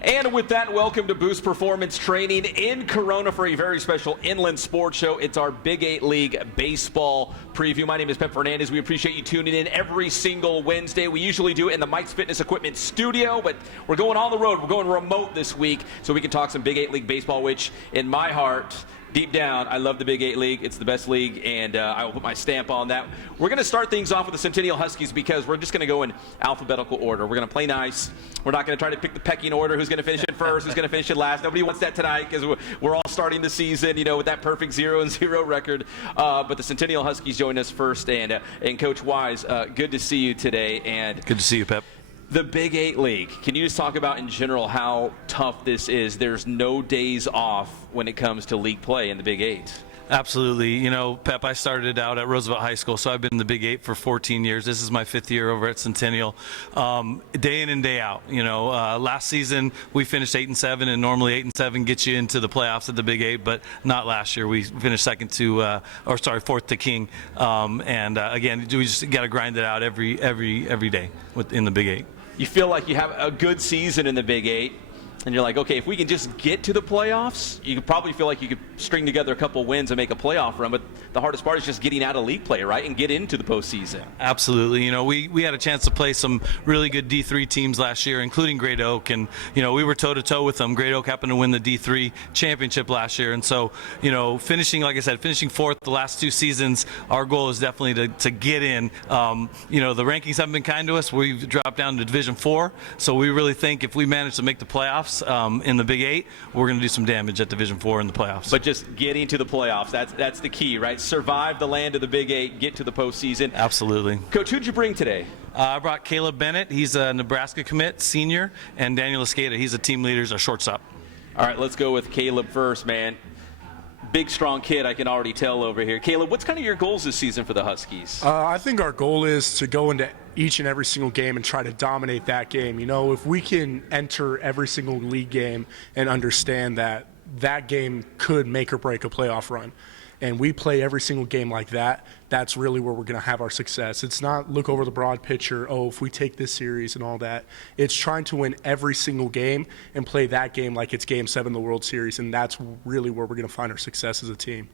And with that, welcome to Boost Performance Training in Corona for a very special Inland Sports Show. It's our Big VIII League baseball preview. My name is Pep Fernandez. We appreciate you tuning in every single Wednesday. We usually do it in the Mike's Fitness Equipment studio, but we're going on the road. We're going remote this week so we can talk some Big VIII League baseball, which in my heart, deep down, I love the Big VIII League. It's the best league, and I will put my stamp on that. We're going to start things off with the Centennial Huskies because we're just going to go in alphabetical order. We're going to play nice. We're not going to try to pick the pecking order, who's going to finish it first, who's going to finish it last. Nobody wants that tonight because we're all starting the season, with that perfect 0-0 record. But the Centennial Huskies join us first, and Coach Wise, good to see you today. And good to see you, Pep. The Big VIII League, can you just talk about in general how tough this is? There's no days off when it comes to league play in the Big VIII. Absolutely. Pep, I started out at Roosevelt High School, so I've been in the Big VIII for 14 years. This is my 5th year over at Centennial. Day in and day out. Last season we finished 8-7, and normally 8-7 gets you into the playoffs at the Big VIII, but not last year. We finished 4th to King. Again, we just got to grind it out every day in the Big VIII. You feel like you have a good season in the Big VIII, and you're like, okay, if we can just get to the playoffs, you could probably feel like you could string together a couple wins and make a playoff run, but the hardest part is just getting out of league play, right, and get into the postseason. Absolutely. We had a chance to play some really good D3 teams last year, including Great Oak, and, we were toe-to-toe with them. Great Oak happened to win the D3 championship last year, and so, finishing 4th the last 2 seasons, our goal is definitely to get in. The rankings haven't been kind to us. We've dropped down to Division 4, so we really think if we manage to make the playoffs in the Big VIII, we're going to do some damage at Division 4 in the playoffs. But just getting to the playoffs, that's the key, right? Survive the land of the Big VIII, get to the postseason. Absolutely. Coach, who'd you bring today? I brought Caleb Bennett. He's a Nebraska commit, senior, and Daniel Escada. He's a team leader, he's a shortstop. All right, let's go with Caleb first, man. Big, strong kid, I can already tell over here. Caleb, what's kind of your goals this season for the Huskies? I think our goal is to go into each and every single game and try to dominate that game. If we can enter every single league game and understand that that game could make or break a playoff run, and we play every single game like that, that's really where we're going to have our success. It's not look over the broad picture, if we take this series and all that. It's trying to win every single game and play that game like it's Game 7 of the World Series, and that's really where we're going to find our success as a team.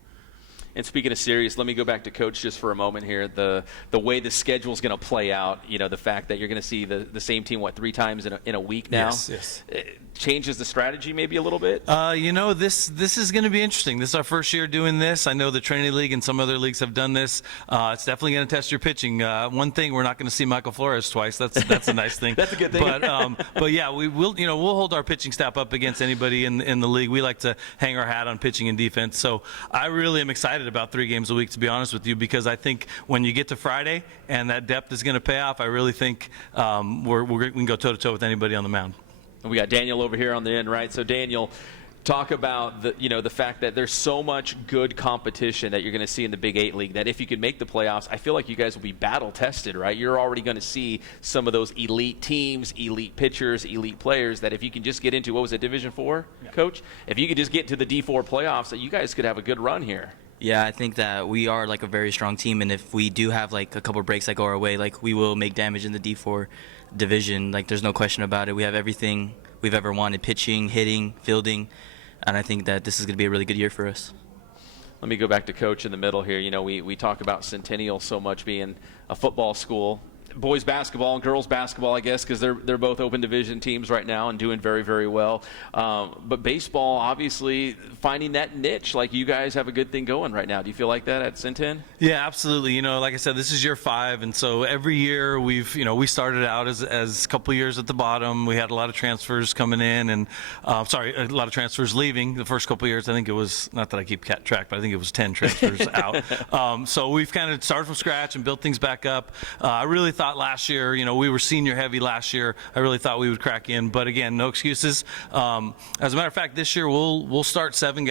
And speaking of series, let me go back to Coach just for a moment here. The way the schedule is going to play out, the fact that you're going to see the same team, 3 times in a week now? Yes. It changes the strategy maybe a little bit? This is going to be interesting. This is our first year doing this. I know the Trinity League and some other leagues have done this. It's definitely going to test your pitching. One thing, we're not going to see Michael Flores twice. That's a nice thing. That's a good thing. But yeah, we will. We'll hold our pitching staff up against anybody in the league. We like to hang our hat on pitching and defense. So I really am excited about 3 games a week, to be honest with you, because I think when you get to Friday and that depth is going to pay off, I really think we can go toe-to-toe with anybody on the mound. And we got Daniel over here on the end, right? So Daniel, talk about the fact that there's so much good competition that you're going to see in the Big 8 League that if you could make the playoffs, I feel like you guys will be battle tested, right? You're already going to see some of those elite teams, elite pitchers, elite players that if you can just get into, what was it, Division 4, Coach? If you could just get to the D4 playoffs, that you guys could have a good run here. Yeah, I think that we are like a very strong team, and if we do have like a couple of breaks that go our way, like we will make damage in the D4 division. Like there's no question about it. We have everything we've ever wanted: pitching, hitting, fielding. And I think that this is going to be a really good year for us. Let me go back to Coach in the middle here. You know, we talk about Centennial so much being a football school. Boys basketball and girls basketball, I guess, because they're both open division teams right now and doing very, very well. But baseball, obviously, finding that niche, like you guys have a good thing going right now. Do you feel like that at Centennial? Yeah, absolutely. You know, like I said, this is year 5, and so every year we started out as a couple of years at the bottom. We had a lot of transfers coming in, and a lot of transfers leaving. The first couple of years, I think it was, not that I keep track, but I think it was 10 transfers out. So we've kind of started from scratch and built things back up. I really thought last year, we were senior heavy last year. I really thought we would crack in, but again, no excuses. As a matter of fact, this year we'll start 7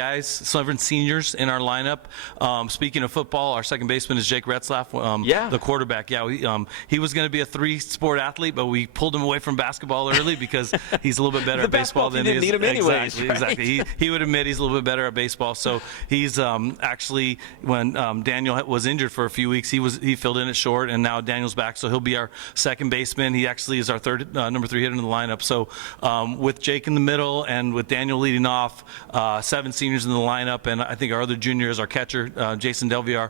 seniors in our lineup. Speaking of football, our second baseman is Jake Retzlaff, the quarterback. Yeah, he was going to be a 3-sport athlete, but we pulled him away from basketball early because he's a little bit better at baseball than he is. Need him anyways, Exactly. He would admit he's a little bit better at baseball. So he's actually, when Daniel was injured for a few weeks, he filled in at short, and now Daniel's back, so he'll be our second baseman. He actually is our number 3 hitter in the lineup. So with Jake in the middle and with Daniel leading off, 7 seniors in the lineup, and I think our other junior is our catcher, Jason Delviar.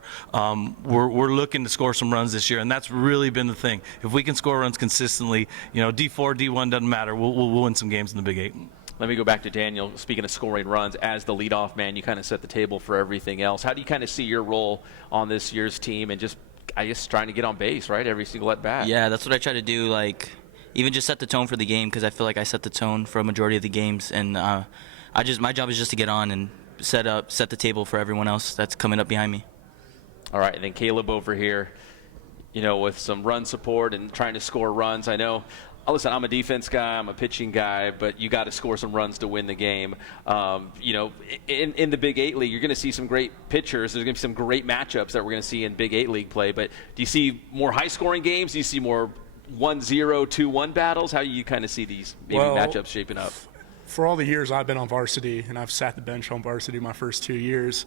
We're looking to score some runs this year, and that's really been the thing. If we can score runs consistently, D4, D1 doesn't matter. We'll win some games in the Big 8. Let me go back to Daniel. Speaking of scoring runs, as the leadoff man, you kind of set the table for everything else. How do you kind of see your role on this year's team and just, I guess, trying to get on base, right, every single at bat? Yeah, that's what I try to do. Like, even just set the tone for the game, because I feel like I set the tone for a majority of the games, and my job is just to get on and set the table for everyone else that's coming up behind me. All right, and then Caleb over here, with some run support and trying to score runs. I know. Listen, I'm a defense guy, I'm a pitching guy, but you got to score some runs to win the game. In the Big 8 League, you're going to see some great pitchers. There's going to be some great matchups that we're going to see in Big 8 League play. But do you see more high-scoring games? Do you see more 1-0, 2-1 battles? How do you kind of see these matchups shaping up? For all the years I've been on varsity, and I've sat the bench on varsity my first 2 years,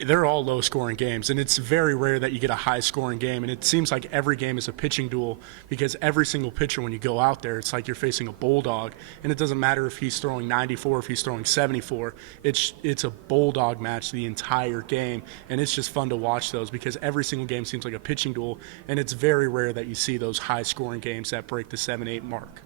they're all low-scoring games, and it's very rare that you get a high-scoring game. And it seems like every game is a pitching duel because every single pitcher, when you go out there, it's like you're facing a bulldog. And it doesn't matter if he's throwing 94, if he's throwing 74. It's a bulldog match the entire game, and it's just fun to watch those because every single game seems like a pitching duel, and it's very rare that you see those high-scoring games that break the 7-8 mark.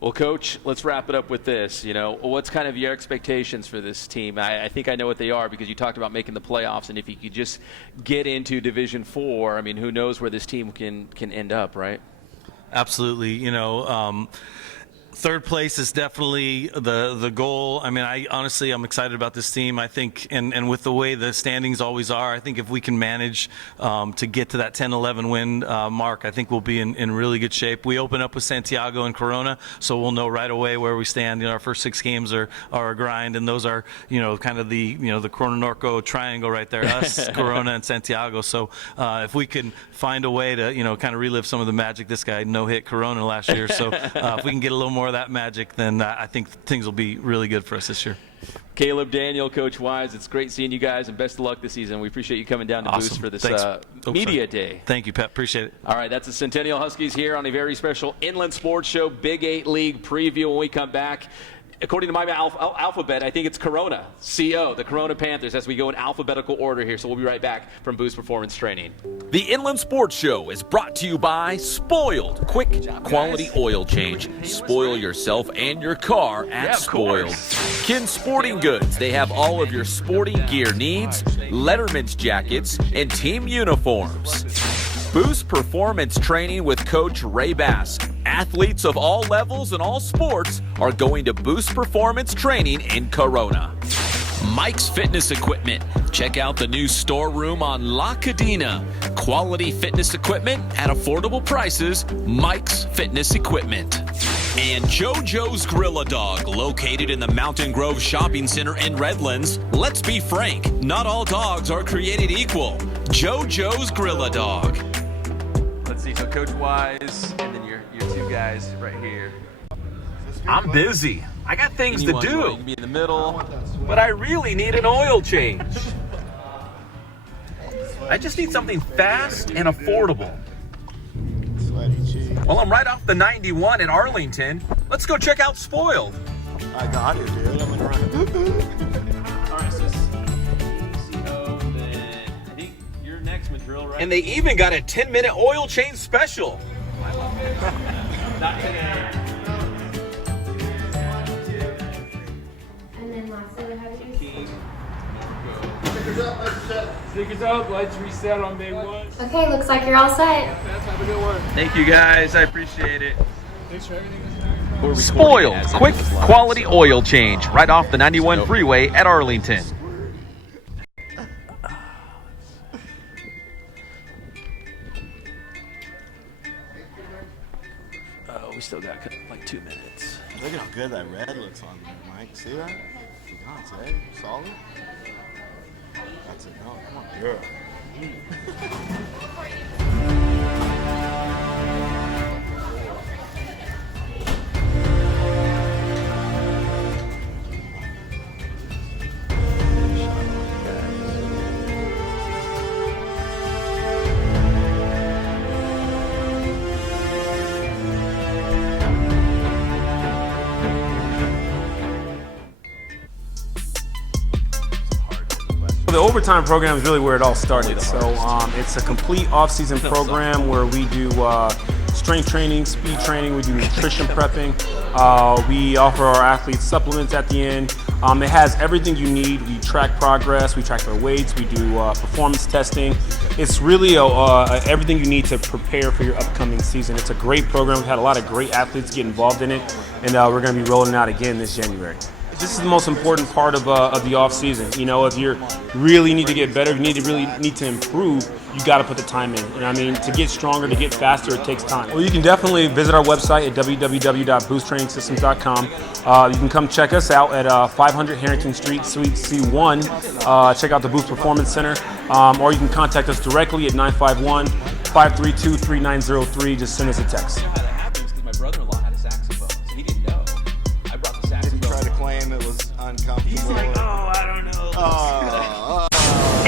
Well, Coach, let's wrap it up with this. What's kind of your expectations for this team? I think I know what they are because you talked about making the playoffs, and if you could just get into Division 4, I mean, who knows where this team can end up, right? Absolutely. Third place is definitely the goal. I mean, I'm excited about this team. I think, and with the way the standings always are, I think if we can manage to get to that 10-11 win mark, I think we'll be in really good shape. We open up with Santiago and Corona, so we'll know right away where we stand. Our first 6 games are a grind, and those are, kind of the Corona Norco triangle right there, us, Corona, and Santiago. So if we can find a way to, kind of relive some of the magic this guy no-hit Corona last year. So if we can get a little more of that magic, then I think things will be really good for us this year. Caleb, Daniel, Coach Wise, it's great seeing you guys, and best of luck this season. We appreciate you coming down to Boost for this media day. Thank you, Pep. Appreciate it. All right, that's the Centennial Huskies here on a very special Inland Sports Show Big 8 League preview. When we come back, according to my alphabet, I think it's Corona, CO, the Corona Panthers, as we go in alphabetical order here. So we'll be right back from Boost Performance Training. The Inland Sports Show is brought to you by Spoiled. Quick, quality oil change. Spoil yourself and your car at Spoiled. Kin Sporting Goods. They have all of your sporting gear needs, Letterman's jackets, and team uniforms. Boost Performance Training with Coach Ray Bass. Athletes of all levels and all sports are going to Boost Performance Training in Corona. Mike's Fitness Equipment. Check out the new storeroom on La Cadena. Quality fitness equipment at affordable prices. Mike's Fitness Equipment. And JoJo's Gorilla Dog, located in the Mountain Grove Shopping Center in Redlands. Let's be frank, not all dogs are created equal. JoJo's Gorilla Dog. Let's see. So Coach Wise, and then your two guys right here. I'm busy. I got things to do. You can be in the middle. But I really need an oil change. I just need something fast and affordable. Well, I'm right off the 91 in Arlington. Let's go check out Spoiled. I got it, dude. I'm gonna run. All right, so CCO, then I think you're next, Madrill, right? And they even got a 10-minute oil change special. Not today. And then lastly, we have Stickers up, let's reset on day one. Okay, looks like you're all set. Have a good one. Thank you guys. I appreciate it. Thanks for everything. Spoiled, quick quality oil change right off the 91 freeway at Arlington. Oh, we still got like 2 minutes. Look at how good that red looks on there, Mike. See that? Fiance, solid. That's it. No, come on, girl. The overtime program is really where it all started. So it's a complete off-season program where we do strength training, speed training, we do nutrition prepping. We offer our athletes supplements at the end. It has everything you need. We track progress, we track their weights, we do performance testing. It's really everything you need to prepare for your upcoming season. It's a great program. We've had a lot of great athletes get involved in it, and we're going to be rolling it out again this January. This is the most important part of the off season. You know, if you really need to get better, if you really need to improve, you got to put the time in. And I mean, to get stronger, to get faster, it takes time. Well, you can definitely visit our website at www.boosttrainingsystems.com. You can come check us out at 500 Harrington Street, Suite C1. Check out the Boost Performance Center, or you can contact us directly at 951-532-3903. Just send us a text. My brother-in-law had a saxophone, so he didn't know. I brought the saxophone. Try to claim it was uncomfortable. He's like, oh, I don't know.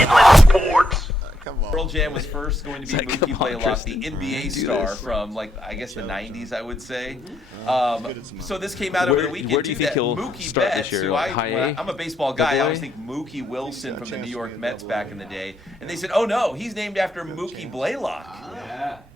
Inland Sports. Come on. Pearl Jam was first going to be It's like, Mookie come on, Blaylock, Tristan. the NBA star from, like, I guess the 90s, I would say. Good at some So this came out over the weekend. where do you think that he'll Mookie start Betts, this year? who High A? I'm a baseball guy. I Double A? always think Mookie Wilson Got a from the chance New to York be a Mets double back A. in the day. And they said, oh, no, he's named after Mookie Blaylock.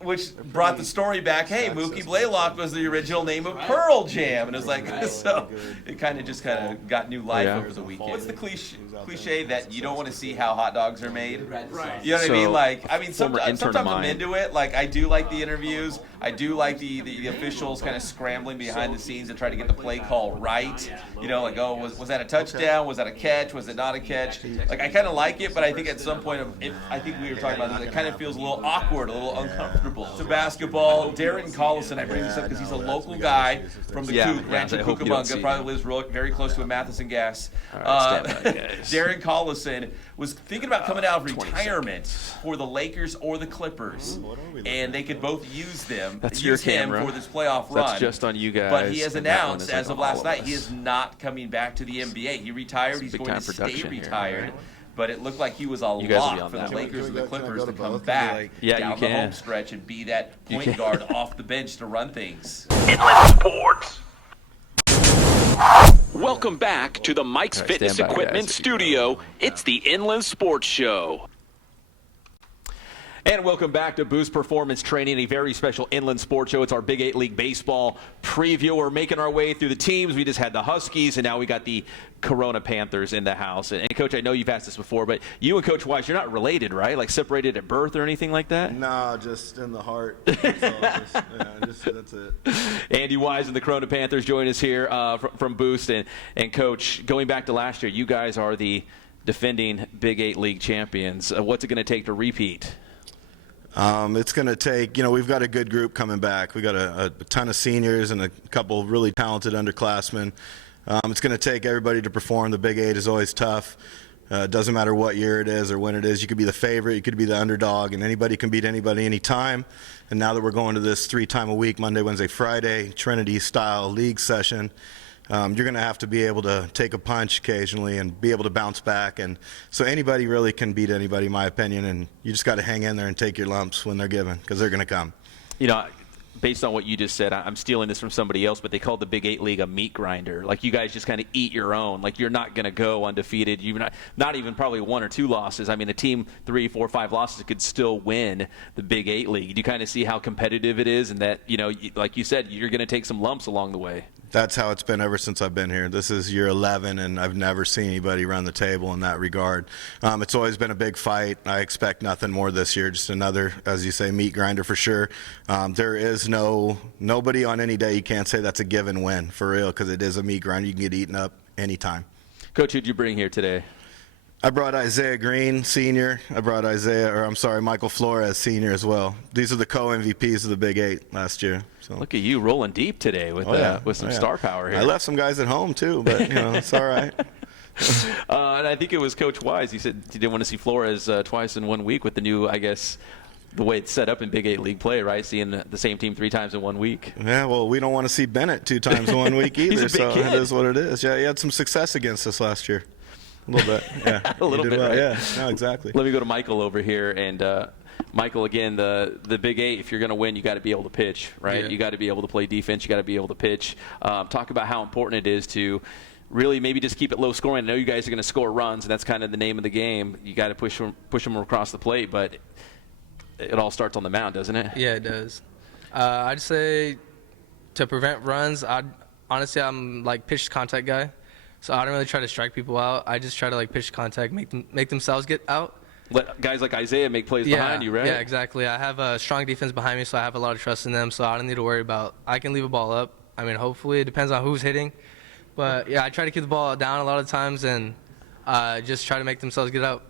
Which brought the story back, hey, Mookie Blaylock was the original name of Pearl Jam. And it was like, so it kind of got new life over the weekend. What's the cliche that you don't want to see how hot dogs are made? Right. You know what I mean? Like, I mean, sometimes I'm into it. Like, I do like the interviews. I do like the officials kind of scrambling behind the scenes to try to get the play call right. You know, like, oh, was that a touchdown? Was that a catch? Was it not a catch? Like, I kind of like it, but I think at some point, I think we were talking about this, it kind of feels a little awkward, a little uncomfortable. To basketball, Darren Collison, I bring this up because he's a local guy from the Coug, Rancho Cucamonga, probably lives very close to a Matheson Gas. Darren Collison was thinking about coming out of retirement for the Lakers or the Clippers, and they could both use him. That's use your him camera. for this playoff run. That's just on you guys. But he has and that one announced, is like as of on last all night, us. he is not coming back to the NBA. He retired. He's big going time to stay production here. retired. But it looked like he was a You guys will be lock on for that the one. Lakers and Can the we go Clippers to to come both and be back like- Yeah, down you the can. home stretch and be that point can. guard off the bench to run things. Inland Sports. Welcome back to the Mike's All right, Fitness stand by, Equipment guys. Studio. It's the Inland Sports Show. And welcome back to Boost Performance Training, a very special Inland Sports Show. It's our Big VIII League baseball preview. We're making our way through the teams. We just had the Huskies, and now we got the Corona Panthers in the house. And Coach, I know you've asked this before, but you and Coach Weiss, you're not related, right? Like separated at birth or anything like that? Nah, just in the heart. That's it. Andy Wise and the Corona Panthers join us here from Boost. And Coach, going back to last year, you guys are the defending Big VIII League champions. What's it going to take to repeat? It's going to take, we've got a good group coming back. We got a ton of seniors and a couple really talented underclassmen. It's going to take everybody to perform. The Big Eight is always tough. It doesn't matter what year it is or when it is. You could be the favorite, you could be the underdog, and anybody can beat anybody anytime. And now that we're going to this 3-time-a-week, Monday, Wednesday, Friday, Trinity-style league session, you're going to have to be able to take a punch occasionally and be able to bounce back. And so anybody really can beat anybody, in my opinion, and you just got to hang in there and take your lumps when they're given, because they're going to come. Based on what you just said, I'm stealing this from somebody else, but they called the Big 8 League a meat grinder. Like, you guys just kind of eat your own. Like, you're not going to go undefeated. You're not even probably 1 or 2 losses. I mean, a team 3, 4, 5 losses could still win the Big 8 League. Do you kind of see how competitive it is, and that, like you said, you're going to take some lumps along the way? That's how it's been ever since I've been here. This is year 11, and I've never seen anybody run the table in that regard. It's always been a big fight. I expect nothing more this year, just another, as you say, meat grinder for sure. There is nobody on any day you can't say that's a given win, for real, because it is a meat grinder. You can get eaten up anytime. Coach, who'd you bring here today? I brought Isaiah Green, senior. I brought Michael Flores, senior as well. These are the co-MVPs of the Big 8 last year. So. Look at you rolling deep today with some star power here. I left some guys at home too, but it's all right. And I think it was Coach Wise. He said he didn't want to see Flores twice in 1 week with the new, I guess, the way it's set up in Big 8 League play, right? Seeing the same team 3 times in 1 week. Yeah, well, we don't want to see Bennett 2 times in 1 week either. He's a big kid. It is what it is. Yeah, he had some success against us last year. A little bit, yeah. A little bit, well. right? Yeah, no, exactly. Let me go to Michael over here. And Michael, again, the Big 8, if you're going to win, you got to be able to pitch, right? Yeah. You got to be able to play defense. You got to be able to pitch. Talk about how important it is to really maybe just keep it low scoring. I know you guys are going to score runs, and that's kind of the name of the game. You got to push them across the plate, but it all starts on the mound, doesn't it? Yeah, it does. I'd say to prevent runs, I'm like pitch contact guy. So I don't really try to strike people out. I just try to pitch contact, make themselves get out. Let guys like Isaiah make plays behind you, right? Yeah, exactly. I have a strong defense behind me, so I have a lot of trust in them. So I don't need to worry about. I can leave a ball up. I mean, hopefully it depends on who's hitting, but yeah, I try to keep the ball down a lot of times and just try to make themselves get out.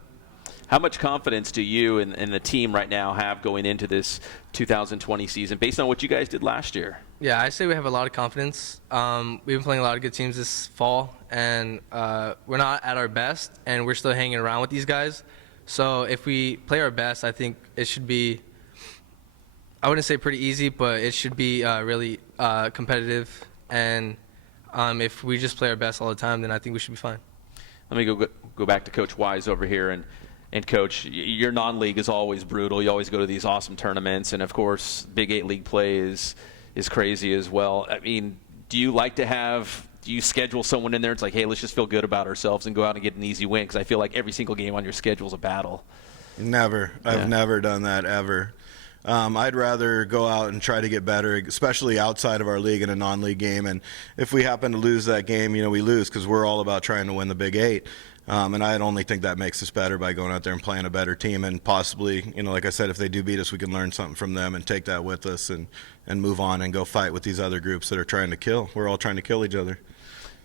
How much confidence do you and the team right now have going into this 2020 season based on what you guys did last year? Yeah, I say we have a lot of confidence. We've been playing a lot of good teams this fall, and we're not at our best, and we're still hanging around with these guys. So if we play our best, I think it should be, I wouldn't say pretty easy, but it should be really competitive. And if we just play our best all the time, then I think we should be fine. Let me go back to Coach Wise over here. And Coach, your non-league is always brutal. You always go to these awesome tournaments, and of course, Big 8 League play is crazy as well. I mean, do you schedule someone in there? It's like, hey, let's just feel good about ourselves and go out and get an easy win, because I feel like every single game on your schedule is a battle. Never. Yeah. I've never done that ever. I'd rather go out and try to get better, especially outside of our league in a non-league game. And if we happen to lose that game, we lose, because we're all about trying to win the Big 8. And I only think that makes us better by going out there and playing a better team. And possibly, like I said, if they do beat us, we can learn something from them and take that with us and move on and go fight with these other groups that are trying to kill. We're all trying to kill each other.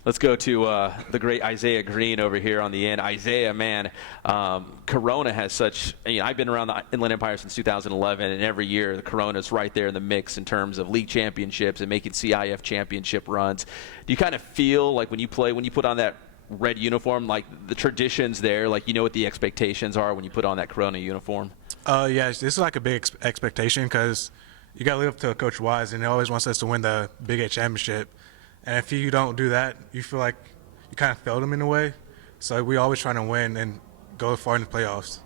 Let's go to the great Isaiah Green over here on the end. Isaiah, man, Corona has such – I've been around the Inland Empire since 2011, and every year the Corona's right there in the mix in terms of league championships and making CIF championship runs. Do you kind of feel like when you put on that red uniform, like the traditions there, like what the expectations are when you put on that Corona uniform? Yeah, this is like a big expectation, because you got to live up to Coach Wise, and he always wants us to win the Big 8 championship. And if you don't do that, you feel like you kind of failed him in a way. So we always trying to win and go far in the playoffs.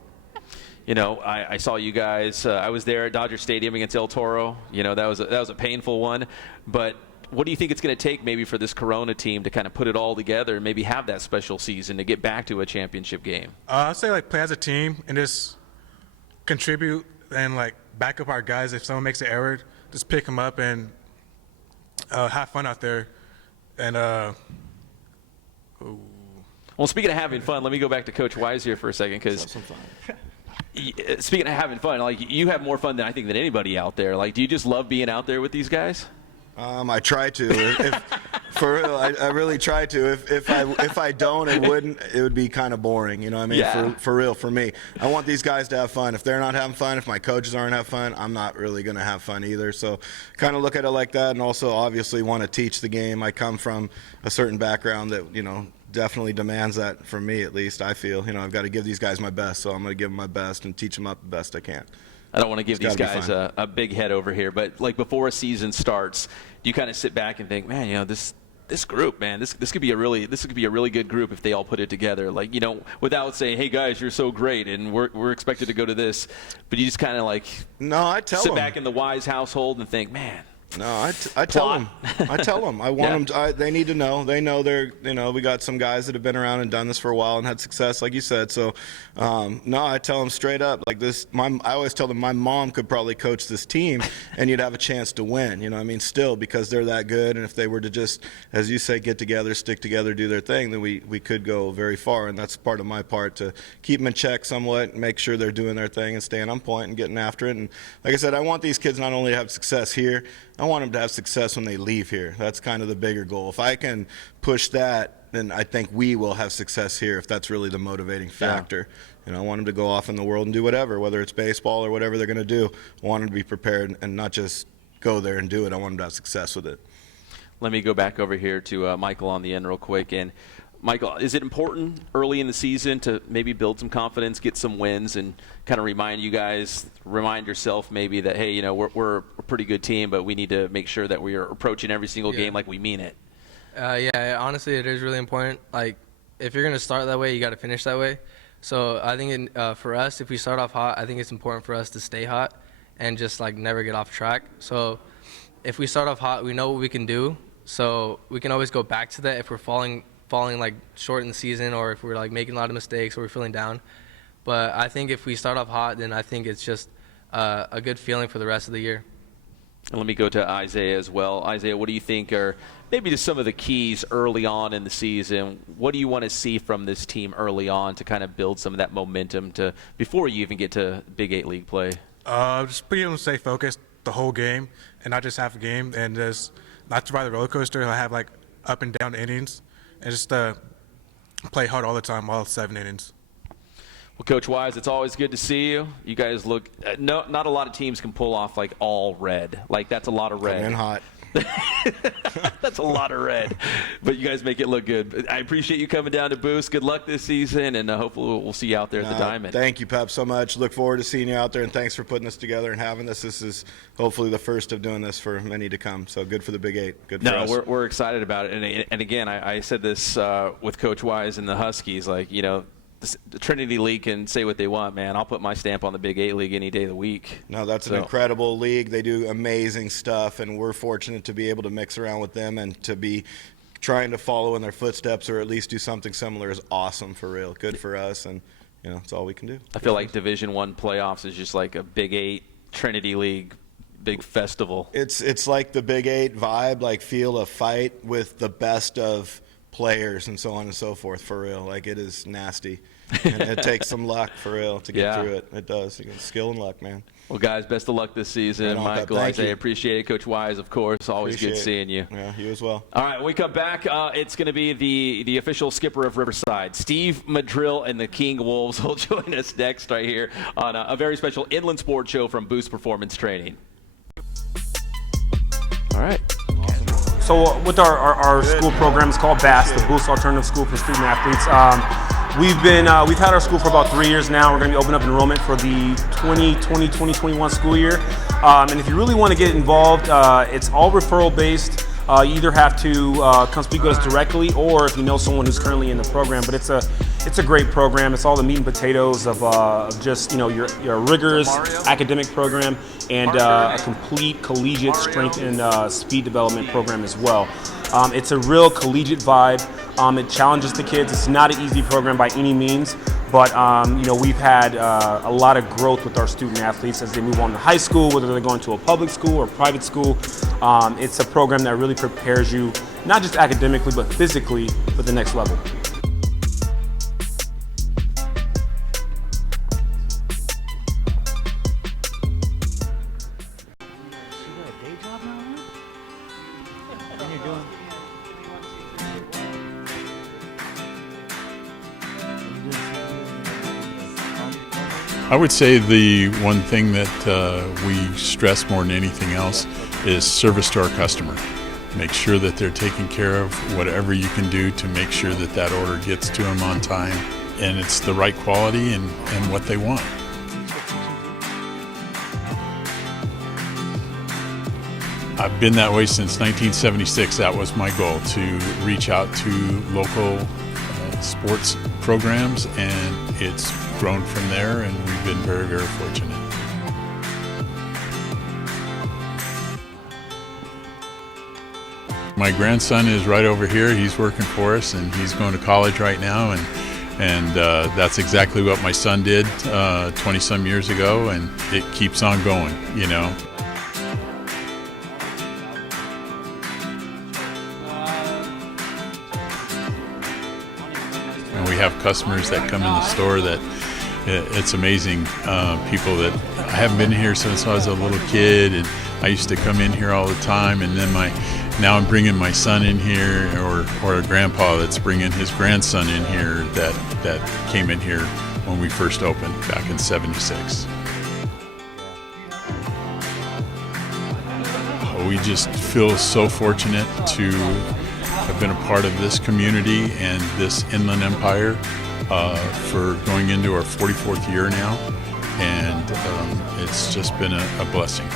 I saw you guys. I was there at Dodger Stadium against El Toro. That was a painful one. But what do you think it's going to take maybe for this Corona team to kind of put it all together and maybe have that special season to get back to a championship game? I'd say play as a team and just contribute and back up our guys. If someone makes an error, just pick them up and have fun out there. And well, speaking of having fun, let me go back to Coach Wise here for a second, because speaking of having fun, you have more fun than I think than anybody out there. Do you just love being out there with these guys? I try to. For real, I really try to. If I don't and wouldn't, it would be kind of boring. You know what I mean? Yeah. For real, for me. I want these guys to have fun. If they're not having fun, if my coaches aren't having fun, I'm not really going to have fun either. So kind of look at it like that, and also obviously want to teach the game. I come from a certain background that, definitely demands that from me, at least, I feel. I've got to give these guys my best, so I'm going to give them my best and teach them up the best I can. I don't want to give It's these gotta be guys a big head over here, but like before a season starts, do you kind of sit back and think, man, this group, man, this could be a really good group if they all put it together. Like, without saying, hey guys, you're so great and we're expected to go to this, but you just kind of like sit back in the Wise household and think, man. No, I tell them. I tell them. I want them. They need to know. They know we got some guys that have been around and done this for a while and had success, like you said. So, no, I tell them straight up like this. I always tell them my mom could probably coach this team, and you'd have a chance to win. Still because they're that good. And if they were to just, as you say, get together, stick together, do their thing, then we could go very far. And that's part of my part to keep them in check somewhat, make sure they're doing their thing and staying on point and getting after it. And like I said, I want these kids not only to have success here. I want them to have success when they leave here. That's kind of the bigger goal. If I can push that, then I think we will have success here if that's really the motivating factor. I want them to go off in the world and do whatever, whether it's baseball or whatever they're going to do. I want them to be prepared and not just go there and do it. I want them to have success with it. Let me go back over here to Michael on the end real quick. And Michael, is it important early in the season to maybe build some confidence, get some wins, and kind of remind yourself maybe that, hey, we're a pretty good team, but we need to make sure that we are approaching every single game like we mean it? Yeah, honestly, it is really important. Like, if you're going to start that way, you got to finish that way. So I think for us, if we start off hot, I think it's important for us to stay hot and just, never get off track. So if we start off hot, we know what we can do. So we can always go back to that if we're falling short in the season, or if we're making a lot of mistakes or we're feeling down. But I think if we start off hot, then I think it's just a good feeling for the rest of the year. And let me go to Isaiah as well. Isaiah, what do you think are maybe just some of the keys early on in the season? What do you want to see from this team early on to kind of build some of that momentum before you even get to Big VIII League play? Just being able to stay focused the whole game and not just half a game, and just not to ride the roller coaster. I have up and down innings. And just play hard all the time, all 7 innings. Well, Coach Wise, it's always good to see you. You guys look not a lot of teams can pull off all red. That's a lot of red. Coming in hot. That's a lot of red. But you guys make it look good. I appreciate you coming down to Boost. Good luck this season, and hopefully we'll see you out there at the Diamond. Thank you, Pep, so much. Look forward to seeing you out there, and thanks for putting this together and having this. This is hopefully the first of doing this for many to come. So good for the Big VIII. Good for us. No, we're excited about it. And again, I said this with Coach Wise and the Huskies, the Trinity League can say what they want, man. I'll put my stamp on the Big VIII League any day of the week. No, that's an incredible league. They do amazing stuff, and we're fortunate to be able to mix around with them and to be trying to follow in their footsteps or at least do something similar is awesome for real. Good for us, and it's all we can do. I feel like Division I playoffs is just like a Big VIII Trinity League big festival. It's like the Big VIII vibe, feel a fight with the best of players and so on and so forth, for real. It is nasty. And it takes some luck, for real, to get through it. It does. You get skill and luck, man. Well, guys, best of luck this season. Michael, Isaiah, appreciate it. Coach Wise, of course, always good seeing you. Yeah, you as well. All right, when we come back, it's going to be the official skipper of Riverside, Steve Madrill, and the King Wolves will join us next right here on a very special inland sports show from Boost Performance Training. All right. So with our school program, it's called BASS, the Boost Alternative School for Student Athletes. We've had our school for about 3 years now. We're going to be opening up enrollment for the 2020-2021 school year. And if you really want to get involved, it's all referral based. You either have to come speak with us directly, or if you know someone who's currently in the program. But it's a great program. It's all the meat and potatoes of just your rigorous academic program and a complete collegiate strength and speed development program as well. It's a real collegiate vibe. It challenges the kids. It's not an easy program by any means, but we've had a lot of growth with our student athletes as they move on to high school, whether they're going to a public school or private school. It's a program that really prepares you, not just academically, but physically for the next level. I would say the one thing that we stress more than anything else is service to our customer. Make sure that they're taking care of whatever you can do to make sure that that order gets to them on time and it's the right quality and what they want. I've been that way since 1976. That was my goal, to reach out to local sports programs, and it's grown from there, and we've been very, very fortunate. My grandson is right over here. He's working for us, and he's going to college right now, and that's exactly what my son did 20-some years ago, and it keeps on going, you know. And we have customers that come in the store that it's amazing. People that I haven't been here since I was a little kid, and I used to come in here all the time, and then now I'm bringing my son in here, or a grandpa that's bringing his grandson in here that came in here when we first opened back in '76. We just feel so fortunate to have been a part of this community and this Inland Empire for going into our 44th year now, and it's just been a blessing.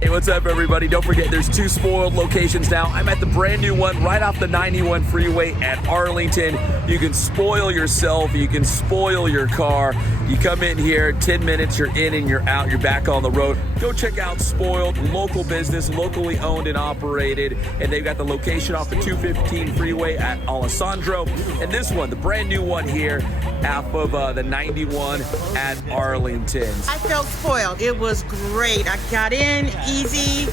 Hey, what's up, everybody? Don't forget, there's 2 Spoiled locations now. I'm at the brand new one right off the 91 freeway at Arlington. You can spoil yourself. You can spoil your car. You come in here, 10 minutes, you're in and you're out. You're back on the road. Go check out Spoiled, local business, locally owned and operated. And they've got the location off the 215 freeway at Alessandro. And this one, the brand new one here, off of the 91 at Arlington. I felt spoiled. It was great. I got in easy.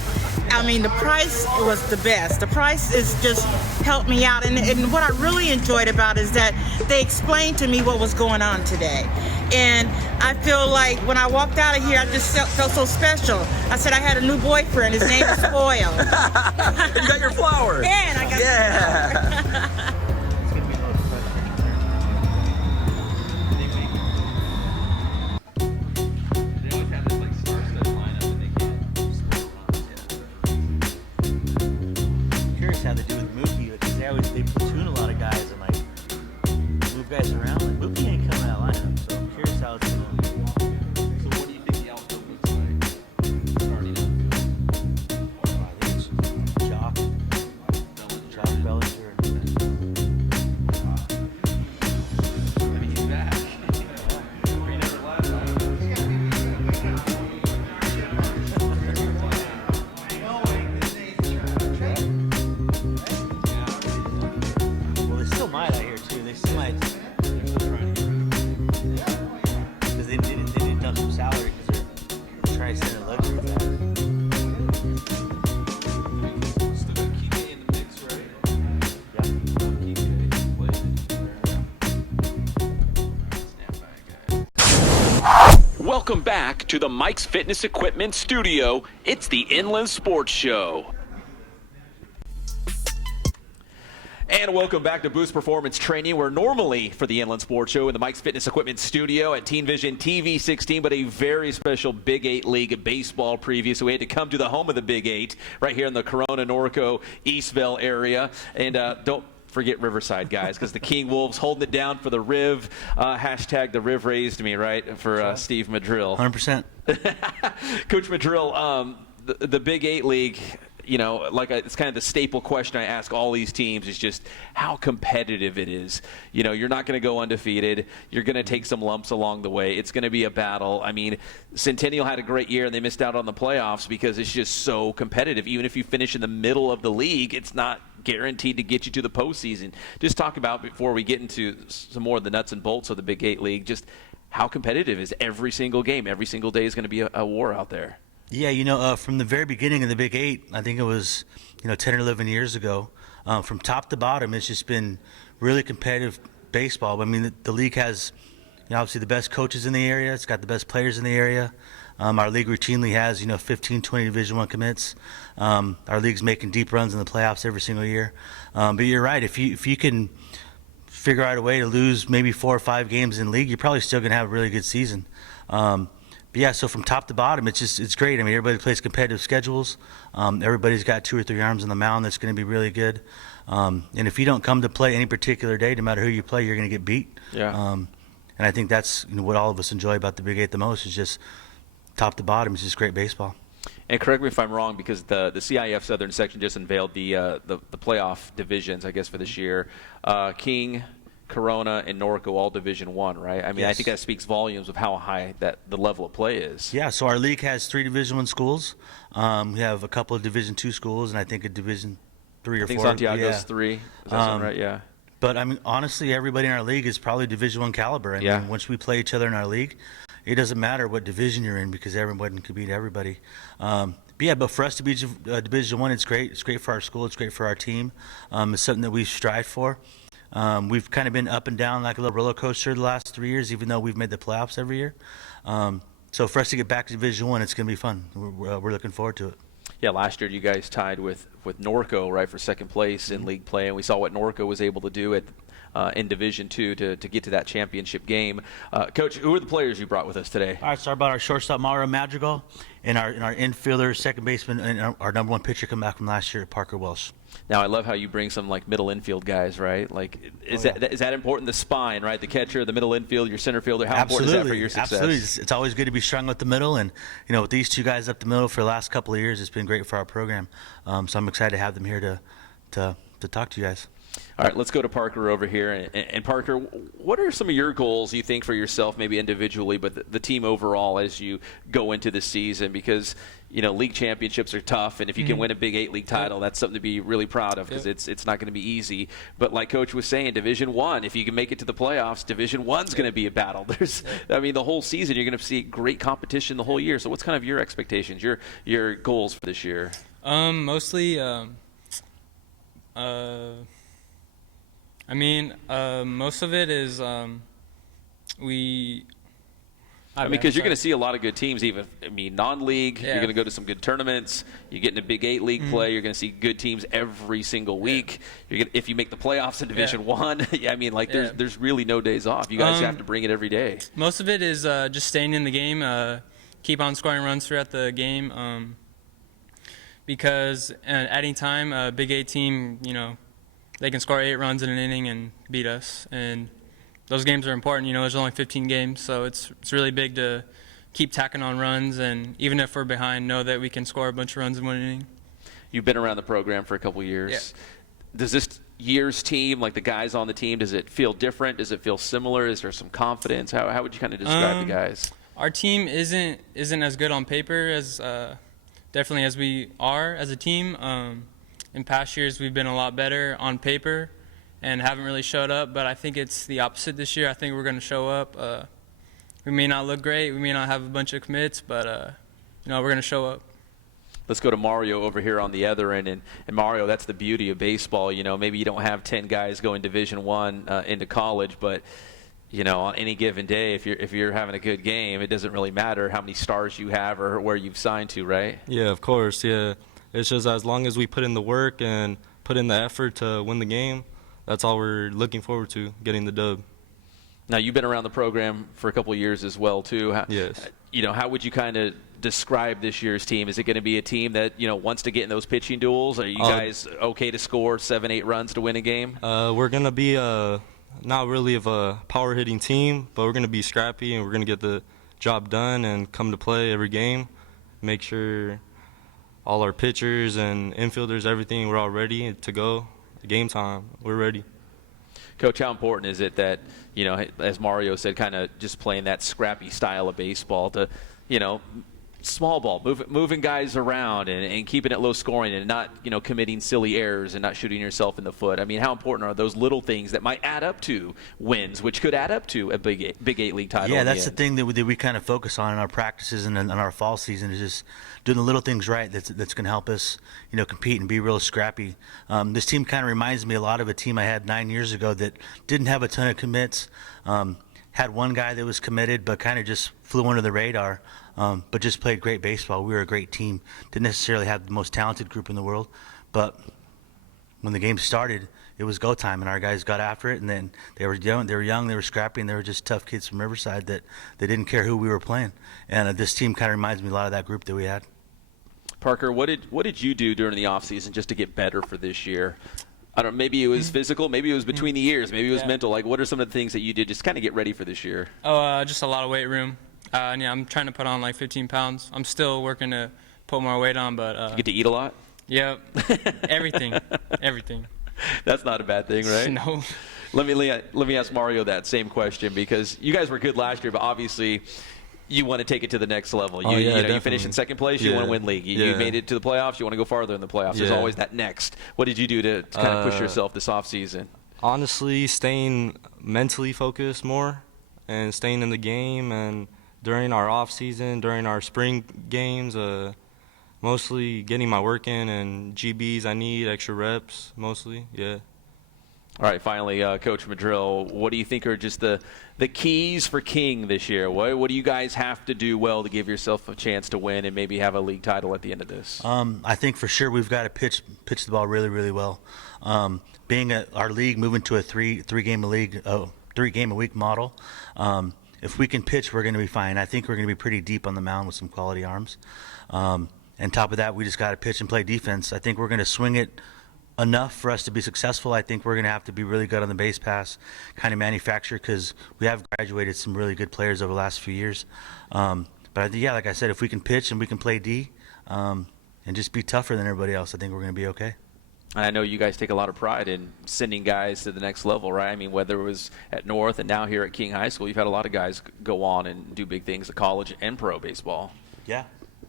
I mean, the price was the best. The price is just helped me out. And what I really enjoyed about it is that they explained to me what was going on today. And I feel like when I walked out of here, I just felt so special. I said I had a new boyfriend. His name is Spoiled. You got your flower. And I got your flower. How they do with Mookie, because they platoon a lot of guys and like move guys around. Like Mookie ain't coming out of lineup, so I'm curious how it's going. So what do you think the outfield looks like starting I think it's Jock Bellinger. I mean, he's back. He never left. Well, they still might out here too. They still might, because they didn't dump some salary because they're trying to send a luxury tax. Still got Kike in the mix, right? Welcome back to the Mike's Fitness Equipment Studio. It's the Inland Sports Show. And welcome back to Boost Performance Training. We're normally for the Inland Sports Show in the Mike's Fitness Equipment Studio at Teen Vision TV 16, but a very special Big VIII League baseball preview. So we had to come to the home of the Big VIII right here in the Corona, Norco, Eastville area. And don't forget Riverside, guys, because the King Wolves holding it down for the Riv. Hashtag the Riv raised me, right, for Steve Madrill. 100%. Coach Madrill, the Big VIII League, you know, it's kind of the staple question I ask all these teams is just how competitive it is. You know, you're not going to go undefeated. You're going to take some lumps along the way. It's going to be a battle. I mean, Centennial had a great year, and they missed out on the playoffs because it's just so competitive. Even if you finish in the middle of the league, it's not guaranteed to get you to the postseason. Just talk about, before we get into some more of the nuts and bolts of the Big VIII League, just how competitive is every single game. Every single day is going to be a war out there. Yeah, you know, from the very beginning of the Big VIII, I think it was, 10 or 11 years ago, from top to bottom, it's just been really competitive baseball. I mean, the league has, obviously the best coaches in the area. It's got the best players in the area. Our league routinely has 15, 20 Division I commits. Our league's making deep runs in the playoffs every single year. But you're right. If you can figure out a way to lose maybe 4 or 5 games in league, you're probably still going to have a really good season. But yeah, so from top to bottom, it's great. I mean, everybody plays competitive schedules. Everybody's got 2 or 3 arms on the mound that's going to be really good. And if you don't come to play any particular day, no matter who you play, you're going to get beat. Yeah. And I think that's what all of us enjoy about the Big Eight the most, is just top to bottom. It's just great baseball. And correct me if I'm wrong, because the CIF Southern section just unveiled the playoff divisions, I guess, for this year. King, Corona, and Norco, all Division I, right? I mean, Yes. I think that speaks volumes of how high the level of play is. Yeah, so our league has 3 Division I schools. We have a couple of Division II schools, and I think a Division III or I think 4. Santiago's 3. Is that sound right? Yeah. But, I mean, honestly, everybody in our league is probably Division I caliber. I mean, once we play each other in our league, it doesn't matter what division you're in, because everybody can beat everybody. But for us to be Division I, it's great. It's great for our school. It's great for our team. It's something that we strive for. We've kind of been up and down like a little roller coaster the last 3 years, even though we've made the playoffs every year. So for us to get back to Division I, it's going to be fun. We're looking forward to it. Yeah, last year you guys tied with Norco, right, for second place in league play, and we saw what Norco was able to do in Division II to get to that championship game. Coach, who are the players you brought with us today? All right, so about our shortstop, Mario Madrigal, and our infielder, second baseman, and our number 1 pitcher come back from last year, Parker Welsh. Now, I love how you bring some like middle infield guys, right? Like, is that important? The spine, right? The catcher, the middle infield, your center fielder. How important is that for your success? Absolutely. It's always good to be strong with the middle, and with these 2 guys up the middle for the last couple of years, it's been great for our program. So I'm excited to have them here to talk to you guys. All right, let's go to Parker over here. And Parker, what are some of your goals you think for yourself, maybe individually, but the team overall as you go into the season? Because, league championships are tough, and if you can win a Big 8 league title, that's something to be really proud of, because it's not going to be easy. But like Coach was saying, Division I, if you can make it to the playoffs, Division I's going to be a battle. The whole season you're going to see great competition the whole year. So what's kind of your expectations, your goals for this year? Mostly, most of it is because you're going to see a lot of good teams, non-league. You're going to go to some good tournaments. You get into Big 8 league play. You're going to see good teams every single week. If you make the playoffs in Division I, there's really no days off. You guys have to bring it every day. Most of it is just staying in the game, keep on scoring runs throughout the game, because at any time, a Big 8 team, they can score 8 runs in an inning and beat us, and those games are important. There's only 15 games, so it's really big to keep tacking on runs, and even if we're behind, know that we can score a bunch of runs in one inning. You've been around the program for a couple years. Yeah. Does this year's team, like the guys on the team, does it feel different? Does it feel similar? Is there some confidence? How would you kind of describe the guys? Our team isn't as good on paper as definitely as we are as a team. In past years, we've been a lot better on paper and haven't really showed up, but I think it's the opposite this year. I think we're going to show up. We may not look great. We may not have a bunch of commits, but, we're going to show up. Let's go to Mario over here on the other end. And Mario, that's the beauty of baseball. Maybe you don't have 10 guys going Division I into college, but, on any given day, if you're having a good game, it doesn't really matter how many stars you have or where you've signed to, right? Yeah, of course, yeah. It's just as long as we put in the work and put in the effort to win the game, that's all we're looking forward to, getting the dub. Now, you've been around the program for a couple of years as well, too. Yes. How would you kind of describe this year's team? Is it going to be a team that, wants to get in those pitching duels? Are you guys okay to score 7-8 runs to win a game? We're going to be not really of a power-hitting team, but we're going to be scrappy, and we're going to get the job done and come to play every game, make sure all our pitchers and infielders, everything, we're all ready to go. Game time, we're ready. Coach, how important is it that, as Mario said, kind of just playing that scrappy style of baseball to, small ball, moving guys around and keeping it low scoring and not, committing silly errors and not shooting yourself in the foot? I mean, how important are those little things that might add up to wins, which could add up to a Big 8 league title? Yeah, that's the thing that we kind of focus on in our practices and in our fall season, is just doing the little things right that's going to help us, compete and be real scrappy. This team kind of reminds me a lot of a team I had 9 years ago that didn't have a ton of commits, had one guy that was committed but kind of just flew under the radar, but just played great baseball. We were a great team. Didn't necessarily have the most talented group in the world, but when the game started, it was go time, and our guys got after it. And then they were young, they were scrappy, and they were just tough kids from Riverside that they didn't care who we were playing. And this team kind of reminds me a lot of that group that we had. Parker, what did you do during the offseason just to get better for this year? I don't know, maybe it was physical, maybe it was between the years, maybe it was mental. Like, what are some of the things that you did just kind of get ready for this year? Just a lot of weight room. Yeah, I'm trying to put on like 15 pounds. I'm still working to put more weight on, but you get to eat a lot? Yep. Everything. That's not a bad thing, right? No. Let me ask Mario that same question, because you guys were good last year, but obviously you want to take it to the next level. You finished in second place, you want to win league. You made it to the playoffs, you want to go farther in the playoffs. There's always that next. What did you do to kind of push yourself this offseason? Honestly, staying mentally focused more and staying in the game, and during our off season, during our spring games, mostly getting my work in and GBs I need, extra reps, mostly, yeah. All right, finally, Coach Madrill, what do you think are just the keys for King this year? What do you guys have to do well to give yourself a chance to win and maybe have a league title at the end of this? I think for sure we've got to pitch the ball really, really well. Being our league moving to a three game a week model, if we can pitch, we're going to be fine. I think we're going to be pretty deep on the mound with some quality arms. And top of that, we just got to pitch and play defense. I think we're going to swing it enough for us to be successful. I think we're going to have to be really good on the base pass, kind of manufacture, because we have graduated some really good players over the last few years. But I think, like I said, if we can pitch and we can play D and just be tougher than everybody else, I think we're going to be okay. And I know you guys take a lot of pride in sending guys to the next level, right? I mean, whether it was at North and now here at King High School, you've had a lot of guys go on and do big things at college and pro baseball. Yeah,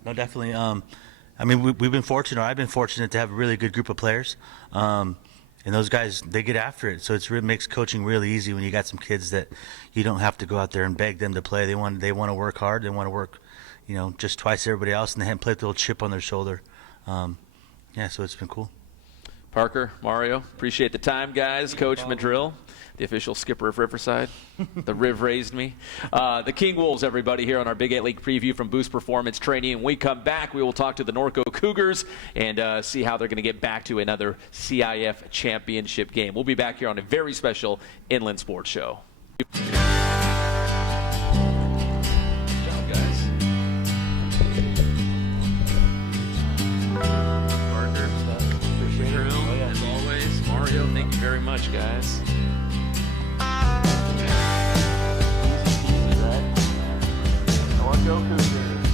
no, definitely. I mean, we've been fortunate. I've been fortunate to have a really good group of players, and those guys, they get after it. So it makes coaching really easy when you got some kids that you don't have to go out there and beg them to play. They want to work hard. They want to work, just twice everybody else, and they haven't played with a little chip on their shoulder. So it's been cool. Parker, Mario, appreciate the time, guys. Coach Madrill, the official skipper of Riverside. The Riv raised me. The King Wolves, everybody, here on our Big 8 League preview from Boost Performance Training. When we come back, we will talk to the Norco Cougars and see how they're going to get back to another CIF championship game. We'll be back here on a very special Inland Sports Show. Thank you very much, guys. Norco Cougars.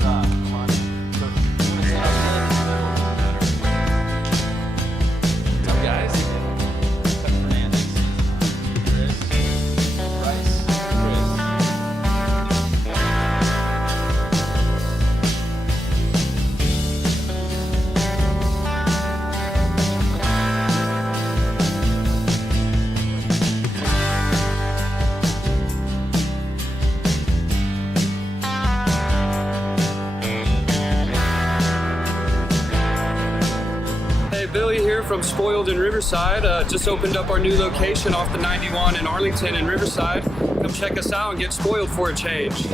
Come on. What's up, guys? Fernandez. Chris. Bryce. Billy here from Spoiled in Riverside. Just opened up our new location off the 91 in Arlington in Riverside. Come check us out and get spoiled for a change.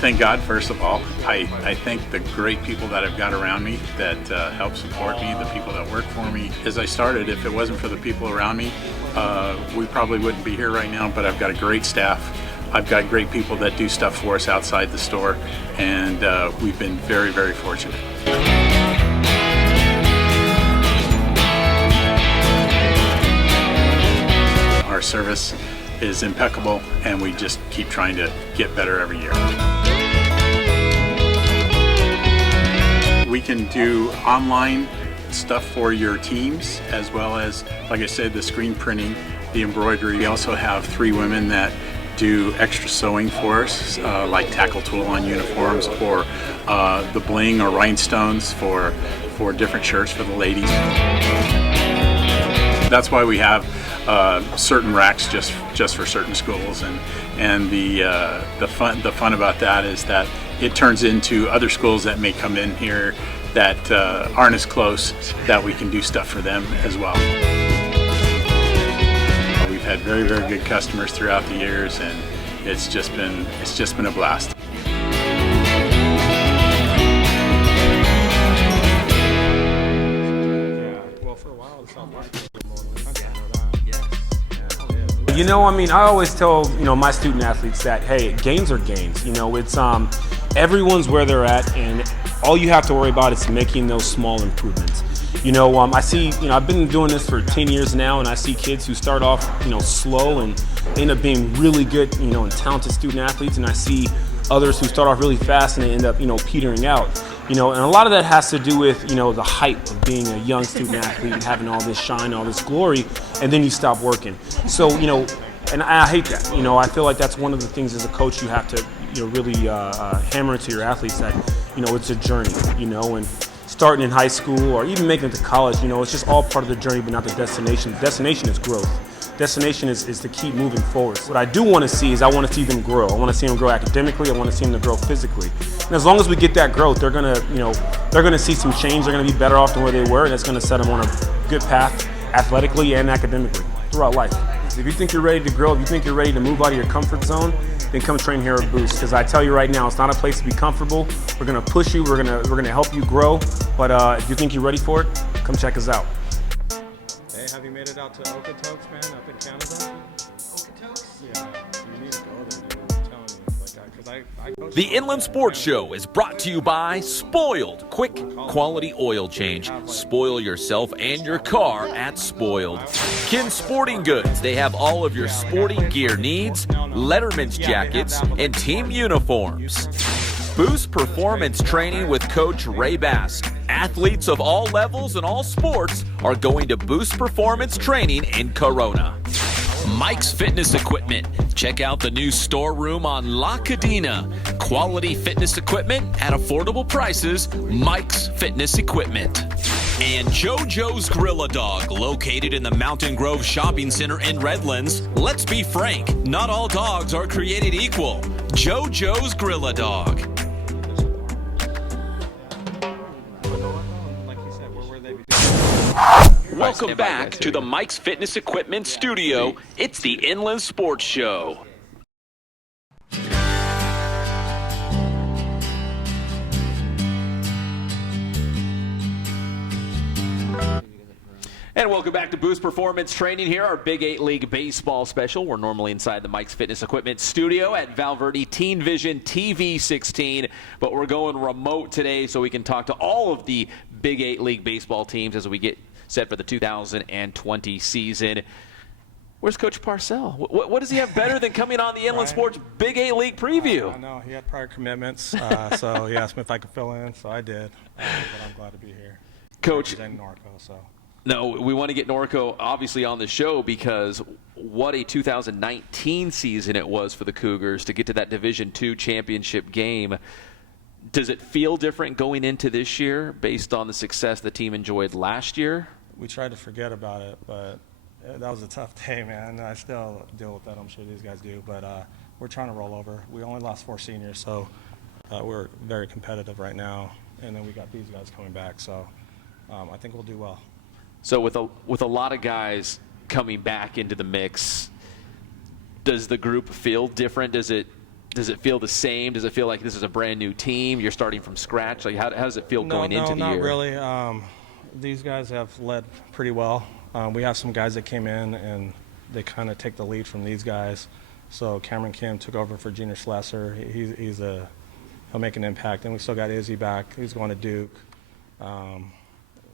Thank God, first of all. I thank the great people that I've got around me that help support me, the people that work for me. As I started, if it wasn't for the people around me, we probably wouldn't be here right now, but I've got a great staff. I've got great people that do stuff for us outside the store, and we've been very, very fortunate. Our service is impeccable, and we just keep trying to get better every year. We can do online stuff for your teams, as well as, like I said, the screen printing, the embroidery. We also have 3 women that do extra sewing for us, like tackle tool on uniforms, or the bling or rhinestones for different shirts for the ladies. That's why we have certain racks just for certain schools, and the fun about that is that it turns into other schools that may come in here that aren't as close, that we can do stuff for them as well. We've had very, very good customers throughout the years, and it's just been a blast. You know, I mean, I always tell, my student athletes that, hey, gains are gains. It's everyone's where they're at, and all you have to worry about is making those small improvements. I see, I've been doing this for 10 years now, and I see kids who start off, slow and they end up being really good, and talented student athletes, and I see others who start off really fast and they end up, petering out. And a lot of that has to do with, the hype of being a young student athlete and having all this shine, all this glory, and then you stop working. So, and I hate that. I feel like that's one of the things as a coach you have to, really hammer into your athletes that, it's a journey, and starting in high school or even making it to college, it's just all part of the journey but not the destination. The destination is growth. Destination is to keep moving forward. What I do want to see is I want to see them grow. I want to see them grow academically. I want to see them to grow physically. And as long as we get that growth, they're gonna see some change. They're gonna be better off than where they were, and that's gonna set them on a good path, athletically and academically throughout life. If you think you're ready to grow, if you think you're ready to move out of your comfort zone, then come train here at Boost. Because I tell you right now, it's not a place to be comfortable. We're gonna push you. We're gonna help you grow. But if you think you're ready for it, come check us out. Hey, have you made it out to Okotoks, man, up in Canada? Okotoks? Yeah, you need to go there, dude. I'm telling you. Like, I coach The Inland Sports Show is brought to you by Spoiled. Quick, quality oil change. Spoil yourself and your car at Spoiled. Kin Sporting Goods. They have all of your sporting gear needs, Letterman's jackets, and team uniforms. Boost Performance Training with Coach Ray Bass. Athletes of all levels and all sports are going to Boost Performance Training in Corona. Mike's Fitness Equipment. Check out the new storeroom on La Cadena. Quality fitness equipment at affordable prices. Mike's Fitness Equipment. And JoJo's Grill-A-Dog, located in the Mountain Grove Shopping Center in Redlands. Let's be frank, not all dogs are created equal. JoJo's Grill-A-Dog. Welcome back to the Mike's Fitness Equipment Studio. It's the Inland Sports Show. And welcome back to Boost Performance Training here, our Big 8 League baseball special. We're normally inside the Mike's Fitness Equipment studio at Valverde Teen Vision TV 16, but we're going remote today so we can talk to all of the Big 8 League baseball teams as we get set for the 2020 season. Where's Coach Parcell? What does he have better than coming on the Inland Sports Big 8 League preview? I know, he had prior commitments, so he asked me if I could fill in, so I did. But I'm glad to be here. Coach, Norco, so. No, we want to get Norco obviously on the show because what a 2019 season it was for the Cougars to get to that Division II championship game. Does it feel different going into this year based on the success the team enjoyed last year? We tried to forget about it, but that was a tough day, man. I still deal with that. I'm sure these guys do, but we're trying to roll over. We only lost 4 seniors, so we're very competitive right now, and then we got these guys coming back, so I think we'll do well. So with a lot of guys coming back into the mix, does the group feel different? Does it feel the same? Does it feel like this is a brand new team? You're starting from scratch. Like how does it feel going into the year? No, not really. These guys have led pretty well. We have some guys that came in and they kind of take the lead from these guys. So Cameron Kim took over for Junior Schlesser. He'll make an impact. And we still got Izzy back. He's going to Duke.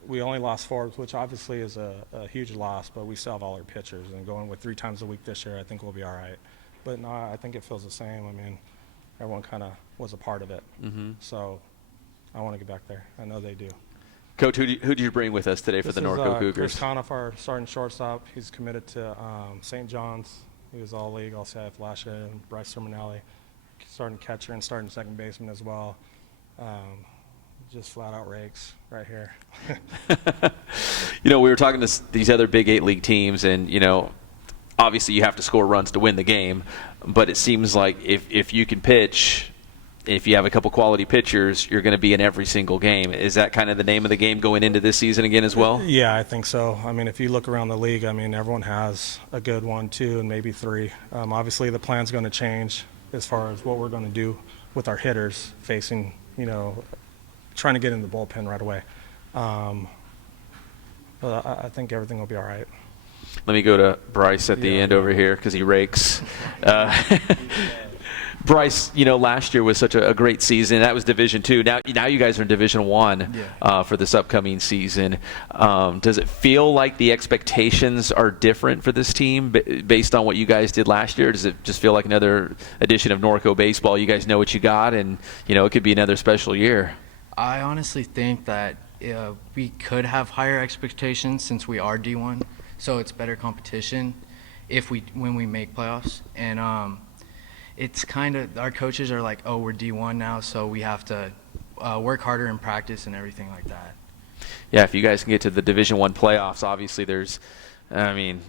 We only lost Forbes, which obviously is a huge loss, but we still have all our pitchers. And going with 3 times a week this year, I think we'll be all right. But no, I think it feels the same. I mean, everyone kind of was a part of it. Mm-hmm. So I want to get back there. I know they do. Coach, who did you bring with us today for the Norco Cougars? Chris Conniff, our starting shortstop. He's committed to St. John's. He was all league, all CIF last year. And Bryce Terminelli, starting catcher and starting second baseman as well. Just flat out rakes right here. You know, we were talking to these other Big 8 League teams, and, you know, obviously you have to score runs to win the game, but it seems like if you can pitch, if you have a couple quality pitchers, you're going to be in every single game. Is that kind of the name of the game going into this season again as well? Yeah, I think so. I mean, if you look around the league, I mean, everyone has a good 1, 2, and maybe 3. Obviously, the plan's going to change as far as what we're going to do with our hitters facing, trying to get in the bullpen right away. But I think everything will be all right. Let me go to Bryce at the end over here because he rakes. Bryce, last year was such a great season. That was Division II. Now you guys are in Division I for this upcoming season. Does it feel like the expectations are different for this team based on what you guys did last year? Or does it just feel like another edition of Norco baseball? You guys know what you got, and it could be another special year. I honestly think that we could have higher expectations since we are D1, so it's better competition when we make playoffs. And it's kind of, our coaches are like, oh, we're D1 now, so we have to work harder in practice and everything like that. Yeah, if you guys can get to the Division I playoffs, obviously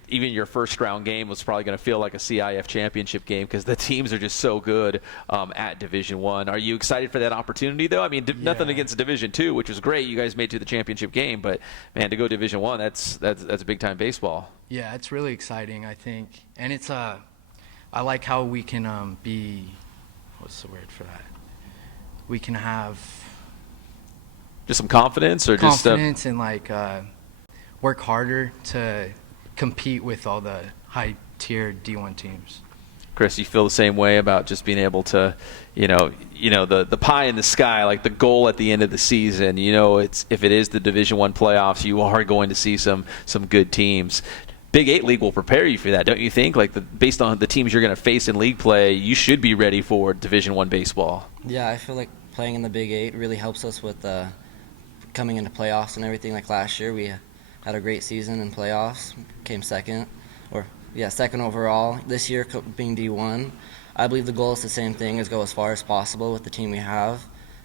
even your first round game was probably going to feel like a CIF championship game because the teams are just so good at Division I. Are you excited for that opportunity, though? I mean, nothing against Division II, which was great. You guys made it to the championship game, but man, to go Division I, that's a big time baseball. Yeah, it's really exciting, I think, and it's I like how we can be, what's the word for that? We can have just some confidence, or confidence and work harder to compete with all the high-tier D1 teams. Chris, you feel the same way about just being able to, the pie in the sky, like the goal at the end of the season. If it is the Division I playoffs, you are going to see some good teams. Big VIII League will prepare you for that, don't you think? Based on the teams you're going to face in league play, you should be ready for Division I baseball. Yeah, I feel like playing in the Big VIII really helps us with coming into playoffs and everything. Like last year, we had a great season in playoffs, came second overall. This year, being D1, I believe the goal is the same thing, is go as far as possible with the team we have.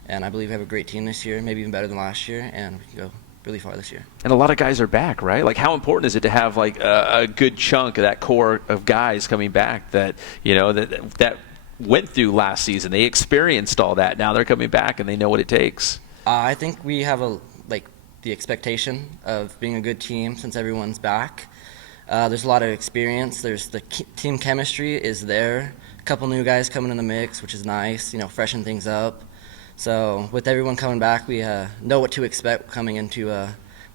And I believe we have a great team this year, maybe even better than last year, and we can go really far this year. And a lot of guys are back, right? Like, how important is it to have a good chunk of that core of guys coming back that that went through last season? They experienced all that. Now they're coming back and they know what it takes. I think we have the expectation of being a good team since everyone's back. There's a lot of experience. There's the team chemistry is there. A couple new guys coming in the mix, which is nice. Freshen things up. So with everyone coming back, we know what to expect coming into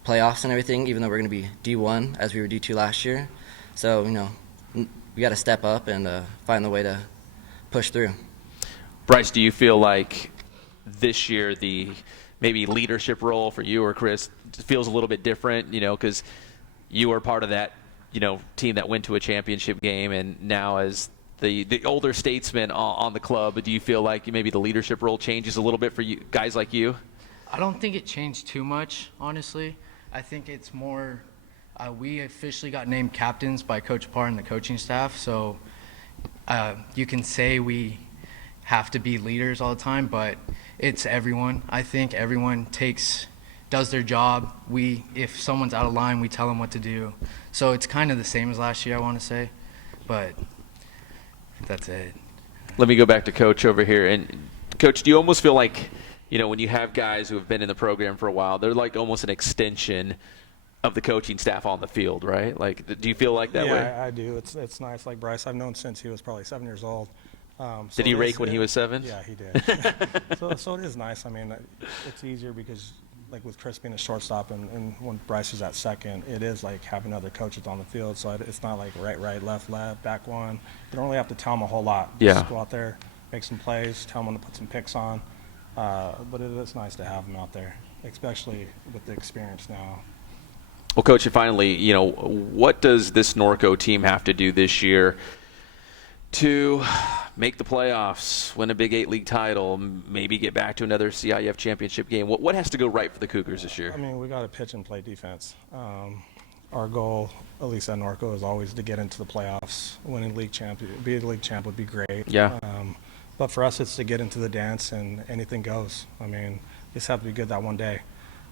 playoffs and everything, even though we're going to be D1 as we were D2 last year. So, we got to step up and find the way to push through. Bryce, do you feel like this year the maybe leadership role for you or Chris feels a little bit different, because you were part of that, team that went to a championship game, and now as the older statesman on the club, do you feel like maybe the leadership role changes a little bit for you guys like you? I don't think it changed too much, honestly. I think it's more, we officially got named captains by Coach Parr and the coaching staff, so you can say we have to be leaders all the time, but it's everyone. I think everyone does their job. If someone's out of line, we tell them what to do. So it's kind of the same as last year, I want to say, but that's it. Let me go back to Coach over here. And Coach, do you almost feel like, when you have guys who have been in the program for a while, they're like almost an extension of the coaching staff on the field, right? Do you feel like that way? Yeah, I do. It's nice. Like Bryce, I've known since he was probably 7 years old. Did he rake when he was 7? Yeah, he did. so it is nice. I mean, it's easier because, with Chris being a shortstop and when Bryce is at second, it is like having other coaches on the field. So it's not like right, left, back one. You don't really have to tell them a whole lot. Yeah. Just go out there, make some plays, tell them to put some picks on. But it is nice to have them out there, especially with the experience now. Well, Coach, and finally, what does this Norco team have to do this year to make the playoffs, win a Big VIII League title, maybe get back to another CIF championship game? What has to go right for the Cougars this year? I mean, we got to pitch and play defense. Our goal, at least at Norco, is always to get into the playoffs. Winning league champ, be a league champ would be great. Yeah. But for us, it's to get into the dance and anything goes. I mean, just have to be good that one day.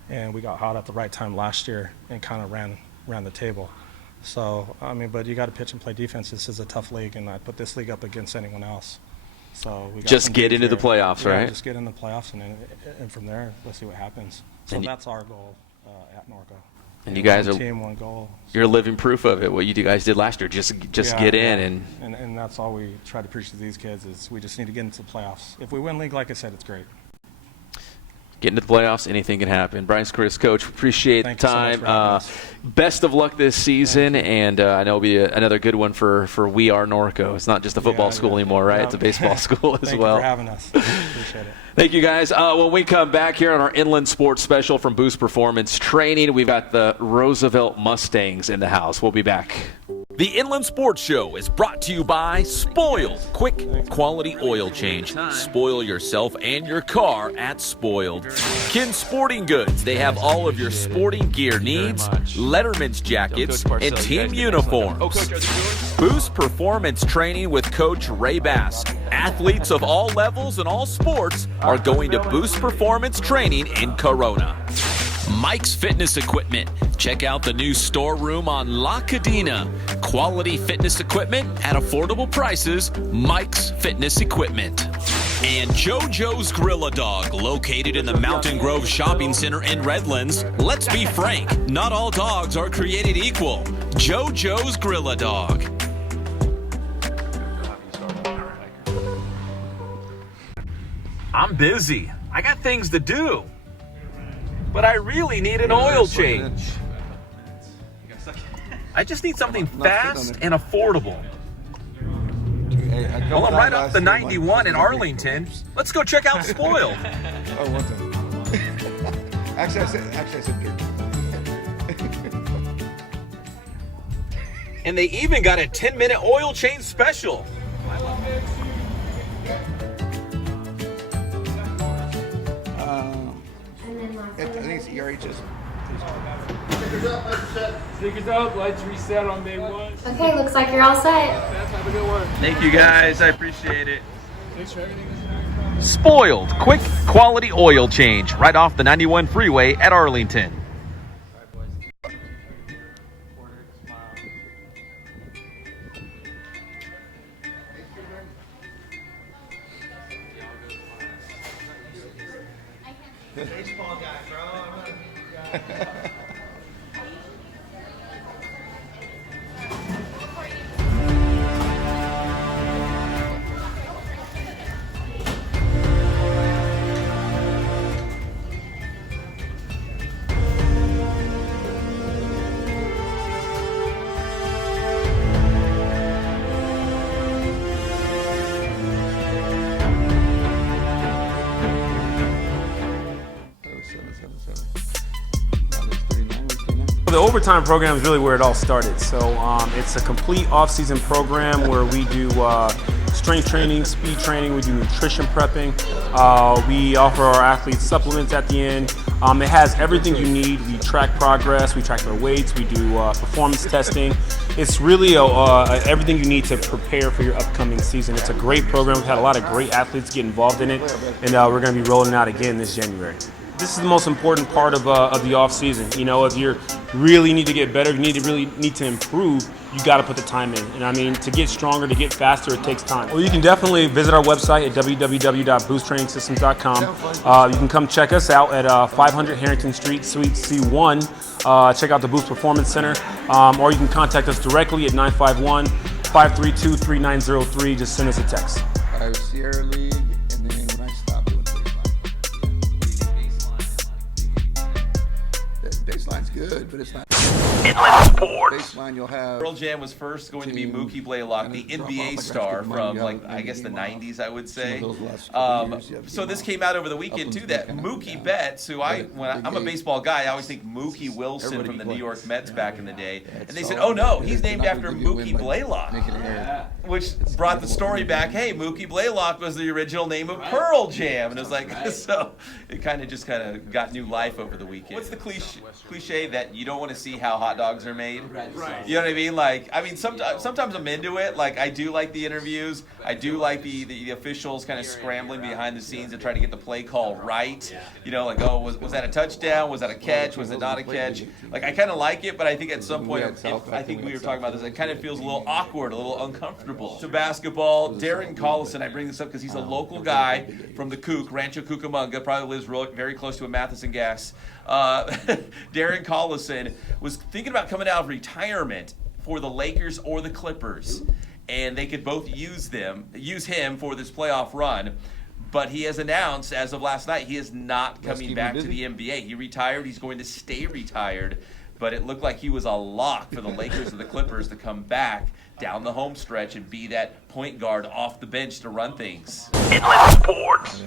And we got hot at the right time last year and kind of ran the table. So, I mean, but you got to pitch and play defense. This is a tough league, and I put this league up against anyone else. So we got just some get dudes into the here. playoffs, Yeah, right? Just get in the playoffs, and from there, let's see what happens. So And that's our goal at Norco. And you guys one are team, one goal. You're living proof of it. What you guys did last year, just Yeah, get yeah. in and that's all we try to preach to these kids is we just need to get into the playoffs. If we win league, like I said, it's great. get into the playoffs. Anything can happen. Brian Chris, Coach, appreciate the Thank you so much time. for having us. Best of luck this season, and I know it'll be another good one for We Are Norco. It's not just a football school anymore, right? Yeah. It's a baseball school as Thank well. you for having us. Appreciate it. Thank you, guys. When we come back here on our Inland Sports Special from Boost Performance Training, we've got the Roosevelt Mustangs in the house. We'll be back. The Inland Sports Show is brought to you by Spoiled. Quick, quality oil change. Spoil yourself and your car at Spoiled. Kin Sporting Goods. They have all of your sporting gear needs, Letterman's jackets, and team uniforms. Boost Performance Training with Coach Ray Bass. Athletes of all levels and all sports are going to Boost Performance Training in Corona. Mike's Fitness Equipment. Check out the new storeroom on La Cadena. Quality fitness equipment at affordable prices. Mike's Fitness Equipment. And JoJo's Grill-A-Dog, located in the Mountain Grove Shopping Center in Redlands. Let's be frank, not all dogs are created equal. JoJo's Grill-A-Dog. I'm busy. I got things to do. But I really need an oil change. I just need something fast and affordable. Well, I'm right off the 91 in Arlington. Let's go check out Spoiled. Oh, one time. Actually, I said dirt. And they even got a 10-minute oil change special. I think it's ERH's. Stickers up, lights reset on Big VIII. Okay, looks like you're all set. Have a good one. Thank you, guys. I appreciate it. Thanks for everything. Spoiled. Quick, quality oil change right off the 91 freeway at Arlington. Baseball guy, bro. The overtime program is really where it all started. So it's a complete off-season program where we do strength training, speed training, we do nutrition prepping. We offer our athletes supplements at the end. It has everything you need. We track progress, we track their weights, we do performance testing. It's really everything you need to prepare for your upcoming season. It's a great program. We've had a lot of great athletes get involved in it, and we're going to be rolling it out again this January. This is the most important part of the off season. You know, if you really need to get better, if you really need to improve, you got to put the time in. And I mean, to get stronger, to get faster, it takes time. Well, you can definitely visit our website at www.boosttrainingsystems.com. You can come check us out at 500 Harrington Street, Suite C1. Check out the Boost Performance Center, or you can contact us directly at 951-532-3903. Just send us a text. I was Sierra League, and then when I stopped doing baseline. Baseline's good, but it's not. Inland Sports. Baseline, you'll have. Pearl Jam was first going to be Mookie Blaylock, the NBA star from, like, I guess the 90s, I would say. So this came out over the weekend, too, that Mookie Betts, who I'm a baseball guy, I always think Mookie Wilson from the New York Mets back in the day. And they said, oh, no, he's named after Mookie Blaylock, which brought the story back, hey, Mookie Blaylock was the original name of Pearl Jam. And it was like, so it kind of got new life over the weekend. What's the cliche that you don't want to see how hot dogs are made. Right. You know what I mean? Like, I mean, sometimes I'm into it. Like, I do like the interviews. I do like the officials kind of scrambling behind the scenes to try to get the play call right. You know, like, oh, was that a touchdown? Was that a catch? Was it not a catch? Like, I kind of like it, but I think at some point, I think we were talking about this, it kind of feels a little awkward, a little uncomfortable. To basketball, Darren Collison, I bring this up because he's a local guy from the Kook, Rancho Cucamonga, probably lives very close to a Matheson Gas. Darren Collison was thinking about coming out of retirement for the Lakers or the Clippers, and they could both use him for this playoff run. But he has announced, as of last night, he is not coming back to the NBA. He retired. He's going to stay retired. But it looked like he was a lock for the Lakers or the Clippers to come back down the home stretch and be that point guard off the bench to run things. Inland Sports.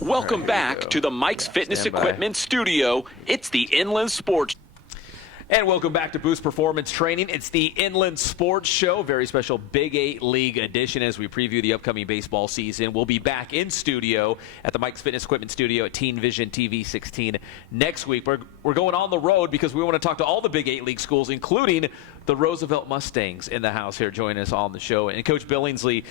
Welcome back to the Mike's Fitness Equipment Studio. It's the Inland Sports. And welcome back to Boost Performance Training. It's the Inland Sports Show, very special Big 8 League edition as we preview the upcoming baseball season. We'll be back in studio at the Mike's Fitness Equipment Studio at Teen Vision TV 16 next week. We're going on the road because we want to talk to all the Big 8 League schools, including the Roosevelt Mustangs in the house here joining us on the show. And Coach Billingsley,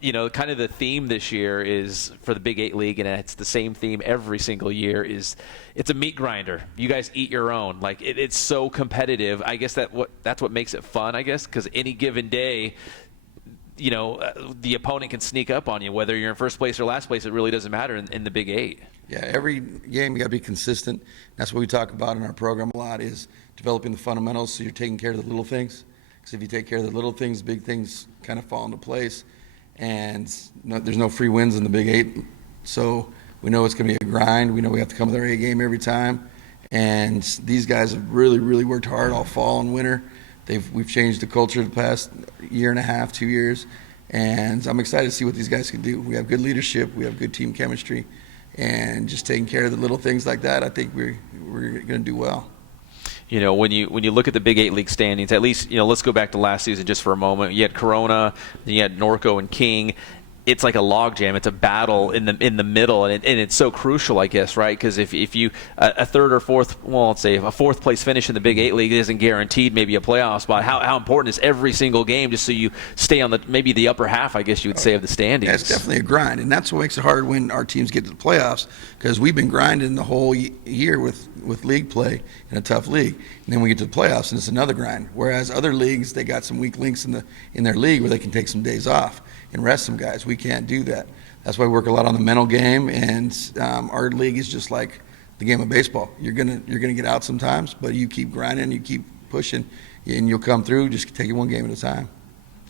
you know, kind of the theme this year is for the Big 8 League, and it's the same theme every single year, is it's a meat grinder. You guys eat your own. Like, it's so competitive. I guess that's what makes it fun, I guess, because any given day, you know, the opponent can sneak up on you. Whether you're in first place or last place, it really doesn't matter in the Big 8. Yeah, every game you got to be consistent. That's what we talk about in our program a lot, is developing the fundamentals so you're taking care of the little things. Because if you take care of the little things, big things kind of fall into place. And there's no free wins in the Big 8, so we know it's going to be a grind. We know we have to come with our A game every time, and these guys have really, really worked hard all fall and winter. We've changed the culture the past year and a half, 2 years, and I'm excited to see what these guys can do. We have good leadership, we have good team chemistry, and just taking care of the little things like that, I think we're going to do well. You know, when you look at the Big 8 League standings, at least, you know, let's go back to last season just for a moment. You had Corona, then you had Norco and King. It's like a logjam. It's a battle in the middle, and it's so crucial, I guess, right? Because if you a third or fourth, well, let's say a fourth place finish in the Big 8 League isn't guaranteed maybe a playoff spot. How important is every single game just so you stay on maybe the upper half, I guess you would say, of the standings? Yeah, it's definitely a grind, and that's what makes it hard when our teams get to the playoffs, because we've been grinding the whole year with league play in a tough league, and then we get to the playoffs and it's another grind. Whereas other leagues, they got some weak links in their league where they can take some days off and rest some guys. We can't do that. That's why we work a lot on the mental game, and our league is just like the game of baseball. You're gonna get out sometimes, but you keep grinding, you keep pushing, and you'll come through. Just take it one game at a time.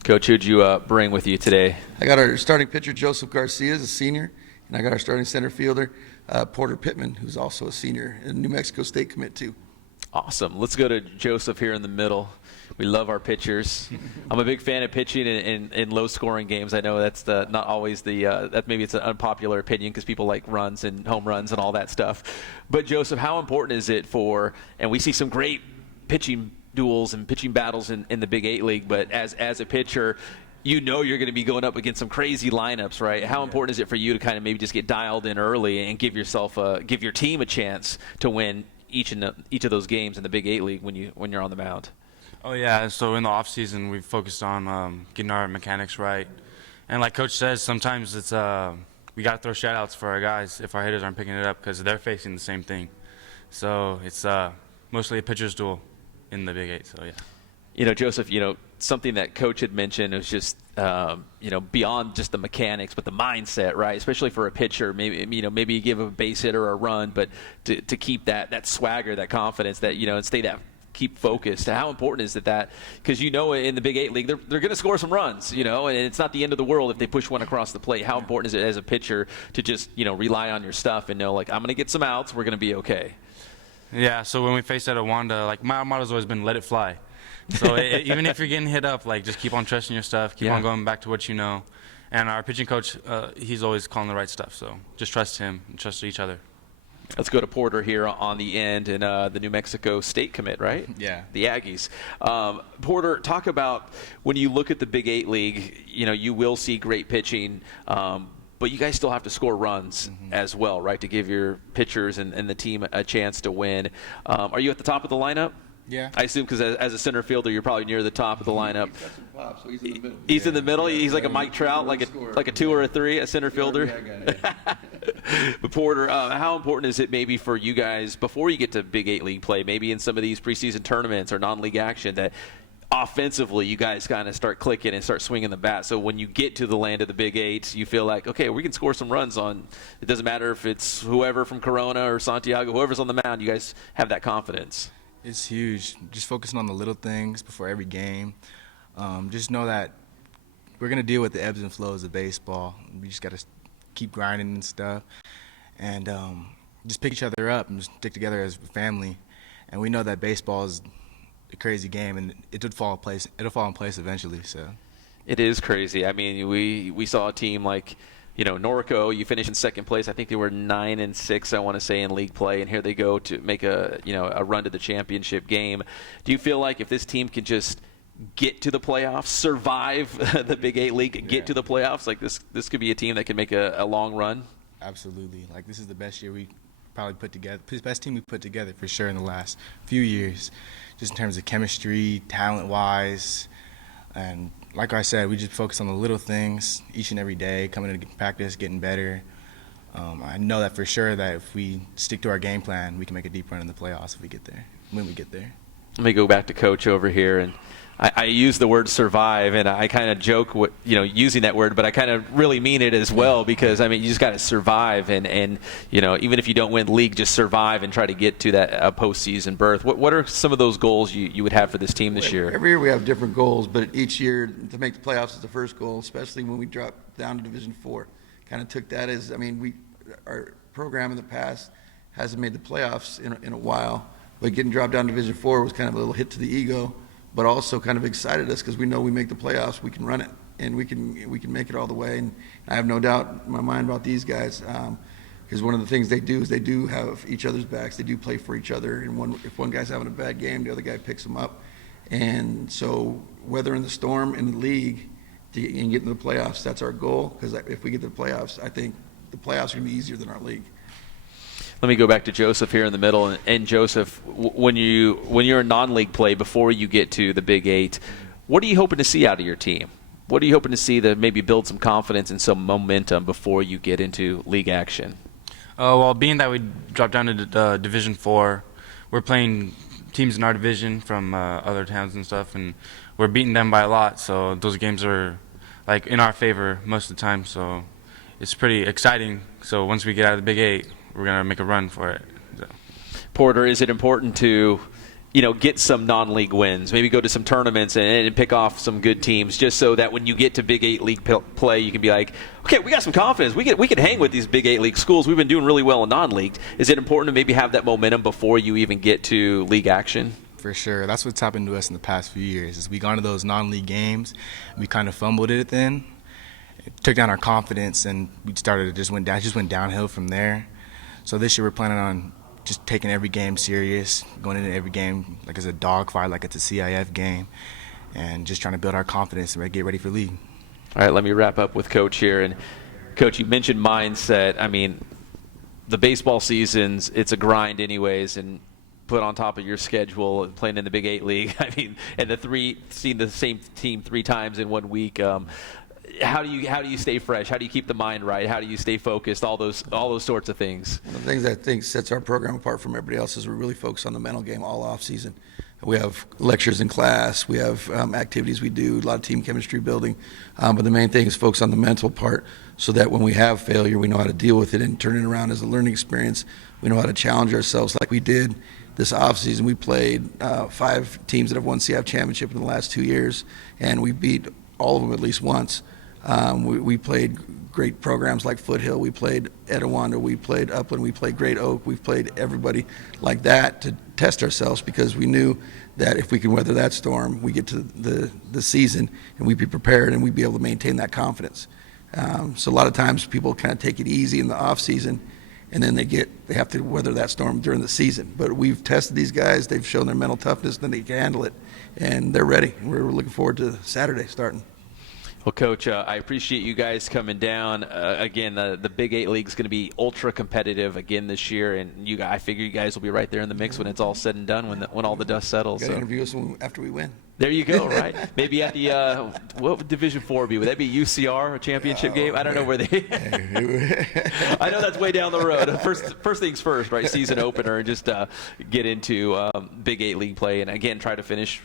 Coach, who'd you bring with you today? I got our starting pitcher, Joseph Garcia, is a senior, and I got our starting center fielder, Porter Pittman, who's also a senior, and New Mexico State commit too. Awesome. Let's go to Joseph here in the middle. We love our pitchers. I'm a big fan of pitching in low-scoring games. I know that's not always that maybe it's an unpopular opinion because people like runs and home runs and all that stuff. But Joseph, how important is it and we see some great pitching duels and pitching battles in the Big 8 League, but as a pitcher, you know you're going to be going up against some crazy lineups, right? How important is it for you to kind of maybe just get dialed in early and give your team a chance to win each of those games in the Big 8 League when you're on the mound? Oh yeah, so in the off season we've focused on getting our mechanics right, and like Coach says, sometimes it's we got to throw shout-outs for our guys if our hitters aren't picking it up because they're facing the same thing. So it's mostly a pitcher's duel in the Big 8. So yeah. You know, Joseph, you know, something that Coach had mentioned was just, you know, beyond just the mechanics, but the mindset, right? Especially for a pitcher, maybe you give a base hitter a run, but to keep that swagger, that confidence, that, you know, and keep focused. How important is that? Because, you know, in the Big 8 League, they're going to score some runs, you know, and it's not the end of the world if they push one across the plate. How important is it as a pitcher to just, you know, rely on your stuff and know, like, I'm going to get some outs, we're going to be okay? Yeah, so when we faced at Wanda, like, my motto's always been let it fly. So even if you're getting hit up, like, just keep on trusting your stuff, keep on going back to what you know. And our pitching coach, he's always calling the right stuff, so just trust him and trust each other. Let's go to Porter here on the end and the New Mexico State commit, right? Yeah. The Aggies. Porter, talk about when you look at the Big 8 League, you know, you will see great pitching, but you guys still have to score runs as well, right, to give your pitchers and the team a chance to win. Are you at the top of the lineup? Yeah. I assume because as a center fielder, you're probably near the top of the lineup. He's got some pop, so he's in the middle. He's in the middle. He's like a Mike Trout, like a 2 or a 3, a center fielder. But Porter, how important is it maybe for you guys before you get to Big 8 League play, maybe in some of these preseason tournaments or non-league action, that offensively you guys kind of start clicking and start swinging the bat, so when you get to the land of the Big 8, you feel like, okay, we can score some runs on, it doesn't matter if it's whoever from Corona or Santiago, whoever's on the mound, you guys have that confidence? It's huge. Just focusing on the little things before every game. Just know that we're going to deal with the ebbs and flows of baseball. We just got to keep grinding and stuff, and just pick each other up and stick together as a family. And we know that baseball is a crazy game, and it'll fall in place eventually. So it is crazy. I mean, we saw a team like, Norco, you finished in second place. I think they were 9-6, I want to say, in league play, and here they go to make a run to the championship game. Do you feel like if this team can just get to the playoffs, survive the Big 8 League, get to the playoffs, like this could be a team that can make a long run? Absolutely. Like, this is the best year we probably put together, the best team we put together for sure in the last few years, just in terms of chemistry, talent-wise, and like I said, we just focus on the little things each and every day, coming into practice, getting better. I know that for sure that if we stick to our game plan, we can make a deep run in the playoffs if we get there, when we get there. Let me go back to Coach over here, and I use the word survive, and I kind of joke with, using that word, but I kind of really mean it as well, because, I mean, you just got to survive, and even if you don't win the league, just survive and try to get to that postseason berth. What are some of those goals you would have for this team this year? Every year we have different goals, but each year to make the playoffs is the first goal, especially when we drop down to Division IV. Kind of took that as, our program in the past hasn't made the playoffs in a while, but getting dropped down to Division IV was kind of a little hit to the ego, but also kind of excited us because we know we make the playoffs, we can run it, and we can make it all the way. And I have no doubt in my mind about these guys, because one of the things they do is they do have each other's backs. They do play for each other, and if one guy's having a bad game, the other guy picks them up. And so weathering the storm in the league and getting to the playoffs, that's our goal, because if we get to the playoffs, I think the playoffs are going to be easier than our league. Let me go back to Joseph here in the middle. And Joseph, when you're in non-league play before you get to the Big 8, what are you hoping to see out of your team? What are you hoping to see to maybe build some confidence and some momentum before you get into league action? Well, being that we dropped down to Division IV, we're playing teams in our division from other towns and stuff, and we're beating them by a lot. So those games are like in our favor most of the time. So it's pretty exciting. So once we get out of the Big 8, we're going to make a run for it. So. Porter, is it important to, get some non-league wins, maybe go to some tournaments and pick off some good teams, just so that when you get to Big 8 League play, you can be like, okay, we got some confidence. We can hang with these Big 8 League schools. We've been doing really well in non-league. Is it important to maybe have that momentum before you even get to league action? For sure. That's what's happened to us in the past few years, is we gone to those non-league games, we kind of fumbled it then. It took down our confidence, and we started to just went downhill from there. So this year we're planning on just taking every game serious, going into every game like it's a dogfight, like it's a CIF game, and just trying to build our confidence and get ready for league. All right, let me wrap up with Coach here. And Coach, you mentioned mindset. I mean, the baseball seasons, it's a grind anyways, and put on top of your schedule playing in the Big 8 League. I mean, and seeing the same team 3 times in 1 week. How do you stay fresh? How do you keep the mind right? How do you stay focused? All those sorts of things. One of the things I think sets our program apart from everybody else is we really focus on the mental game all off season. We have lectures in class. We have activities we do, a lot of team chemistry building. But the main thing is focus on the mental part, so that when we have failure, we know how to deal with it and turn it around as a learning experience. We know how to challenge ourselves like we did this offseason. We played 5 teams that have won CIF championship in the last 2 years, and we beat all of them at least once. We played great programs like Foothill, we played Etiwanda, we played Upland, we played Great Oak, we've played everybody like that to test ourselves, because we knew that if we can weather that storm, we get to the season and we'd be prepared and we'd be able to maintain that confidence. So a lot of times people kind of take it easy in the off season, and then they have to weather that storm during the season. But we've tested these guys, they've shown their mental toughness, that they can handle it, and they're ready. We're looking forward to Saturday starting. Well, Coach, I appreciate you guys coming down. Again, the Big 8 League is going to be ultra competitive again this year, and I figure you guys will be right there in the mix when it's all said and done, when all the dust settles. Got to interview us after we win. There you go, right? Maybe at the what would Division 4 be? Would that be UCR, a championship game? I don't know where they. I know that's way down the road. First things first, right? Season opener, and just get into Big 8 League play, and again try to finish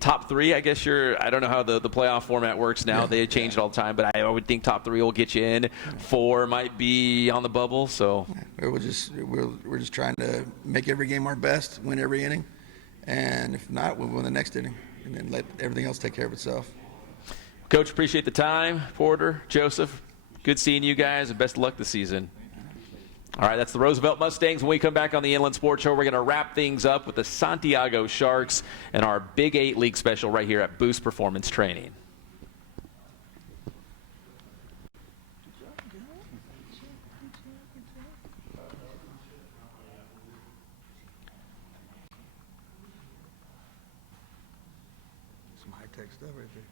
top 3. I guess I don't know how the playoff format works now. They change it all the time, but I would think top 3 will get you in. 4 might be on the bubble. So we're just trying to make every game our best, win every inning, and if not, we'll win the next inning. And then let everything else take care of itself. Coach, appreciate the time. Porter, Joseph, good seeing you guys, and best of luck this season. All right, that's the Roosevelt Mustangs. When we come back on the Inland Sports Show, we're going to wrap things up with the Santiago Sharks and our Big 8 League special right here at Boost Performance Training. Stuff right there.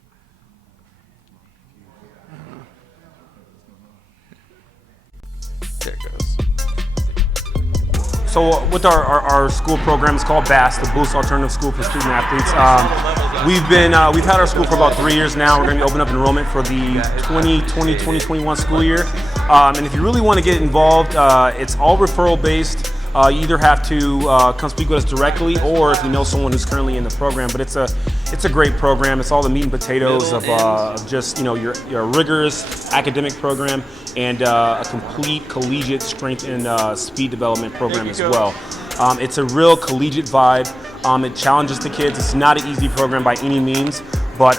There it goes. So with our school program, it's called BASS, the Boost Alternative School for Student Athletes. We've had our school for about 3 years now. We're going to be opening up enrollment for the 2020-2021 school year. And if you really want to get involved, it's all referral based. You either have to come speak with us directly, or if you know someone who's currently in the program. But it's a great program. It's all the meat and potatoes of just your rigorous academic program and a complete collegiate strength and speed development program as well. It's a real collegiate vibe. It challenges the kids. It's not an easy program by any means. But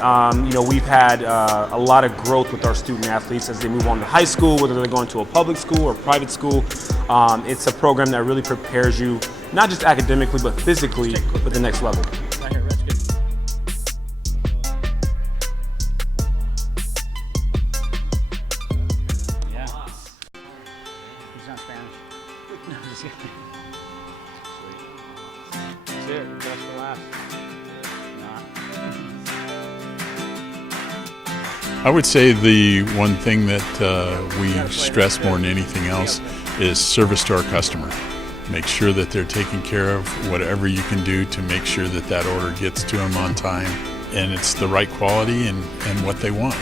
we've had a lot of growth with our student athletes as they move on to high school, whether they're going to a public school or private school. It's a program that really prepares you, not just academically, but physically for the next level. Yeah. He's not Spanish. No, just kidding. That's it. Best for last. I would say the one thing that we stress more than anything else is service to our customer. Make sure that they're taking care of whatever you can do to make sure that that order gets to them on time and it's the right quality and what they want.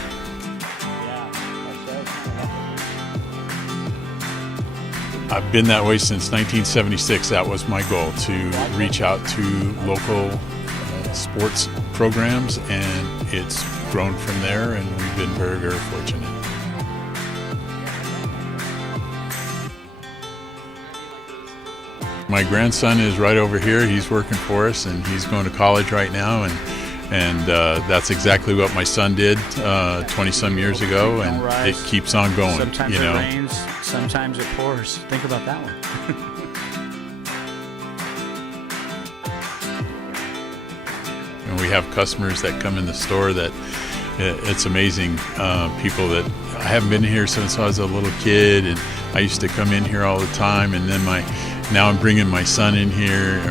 I've been that way since 1976. That was my goal, to reach out to local sports programs, and it's grown from there, and we've been very, very fortunate. My grandson is right over here. He's working for us, and he's going to college right now, and that's exactly what my son did 20-some years ago, and it keeps on going. Sometimes it rains, sometimes it pours. Think about that one. And we have customers that come in the store that it's amazing. People that I haven't been here since I was a little kid, and I used to come in here all the time. And then now I'm bringing my son in here,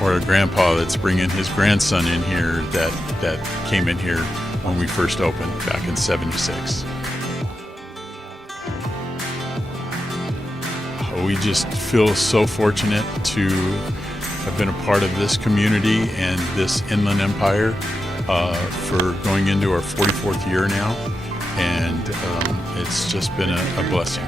or a grandpa that's bringing his grandson in here that came in here when we first opened back in '76. We just feel so fortunate to have been a part of this community and this Inland Empire for going into our 44th year now, and it's just been a blessing.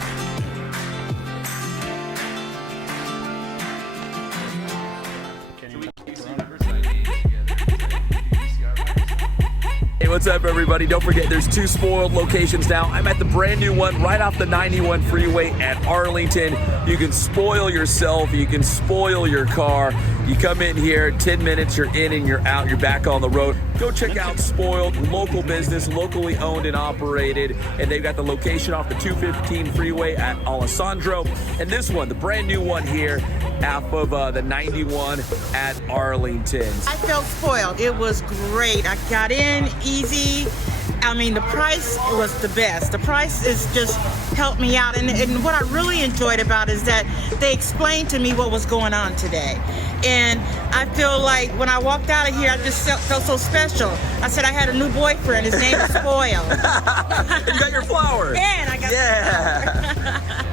Hey, what's up, everybody? Don't forget, there's 2 Spoiled locations now. I'm at the brand new one right off the 91 freeway at Arlington. You can spoil yourself. You can spoil your car. You come in here, 10 minutes, you're in and you're out. You're back on the road. Go check out Spoiled, local business, locally owned and operated. And they've got the location off the 215 freeway at Alessandro. And this one, the brand new one here, off of the 91 at Arlington. I felt spoiled. It was great. I got in easy. I mean, the price was the best. The price is just helped me out. And what I really enjoyed about it is that they explained to me what was going on today. And I feel like when I walked out of here, I just felt so special. I said I had a new boyfriend. His name is Spoiled. You got your flower. And I got the flower.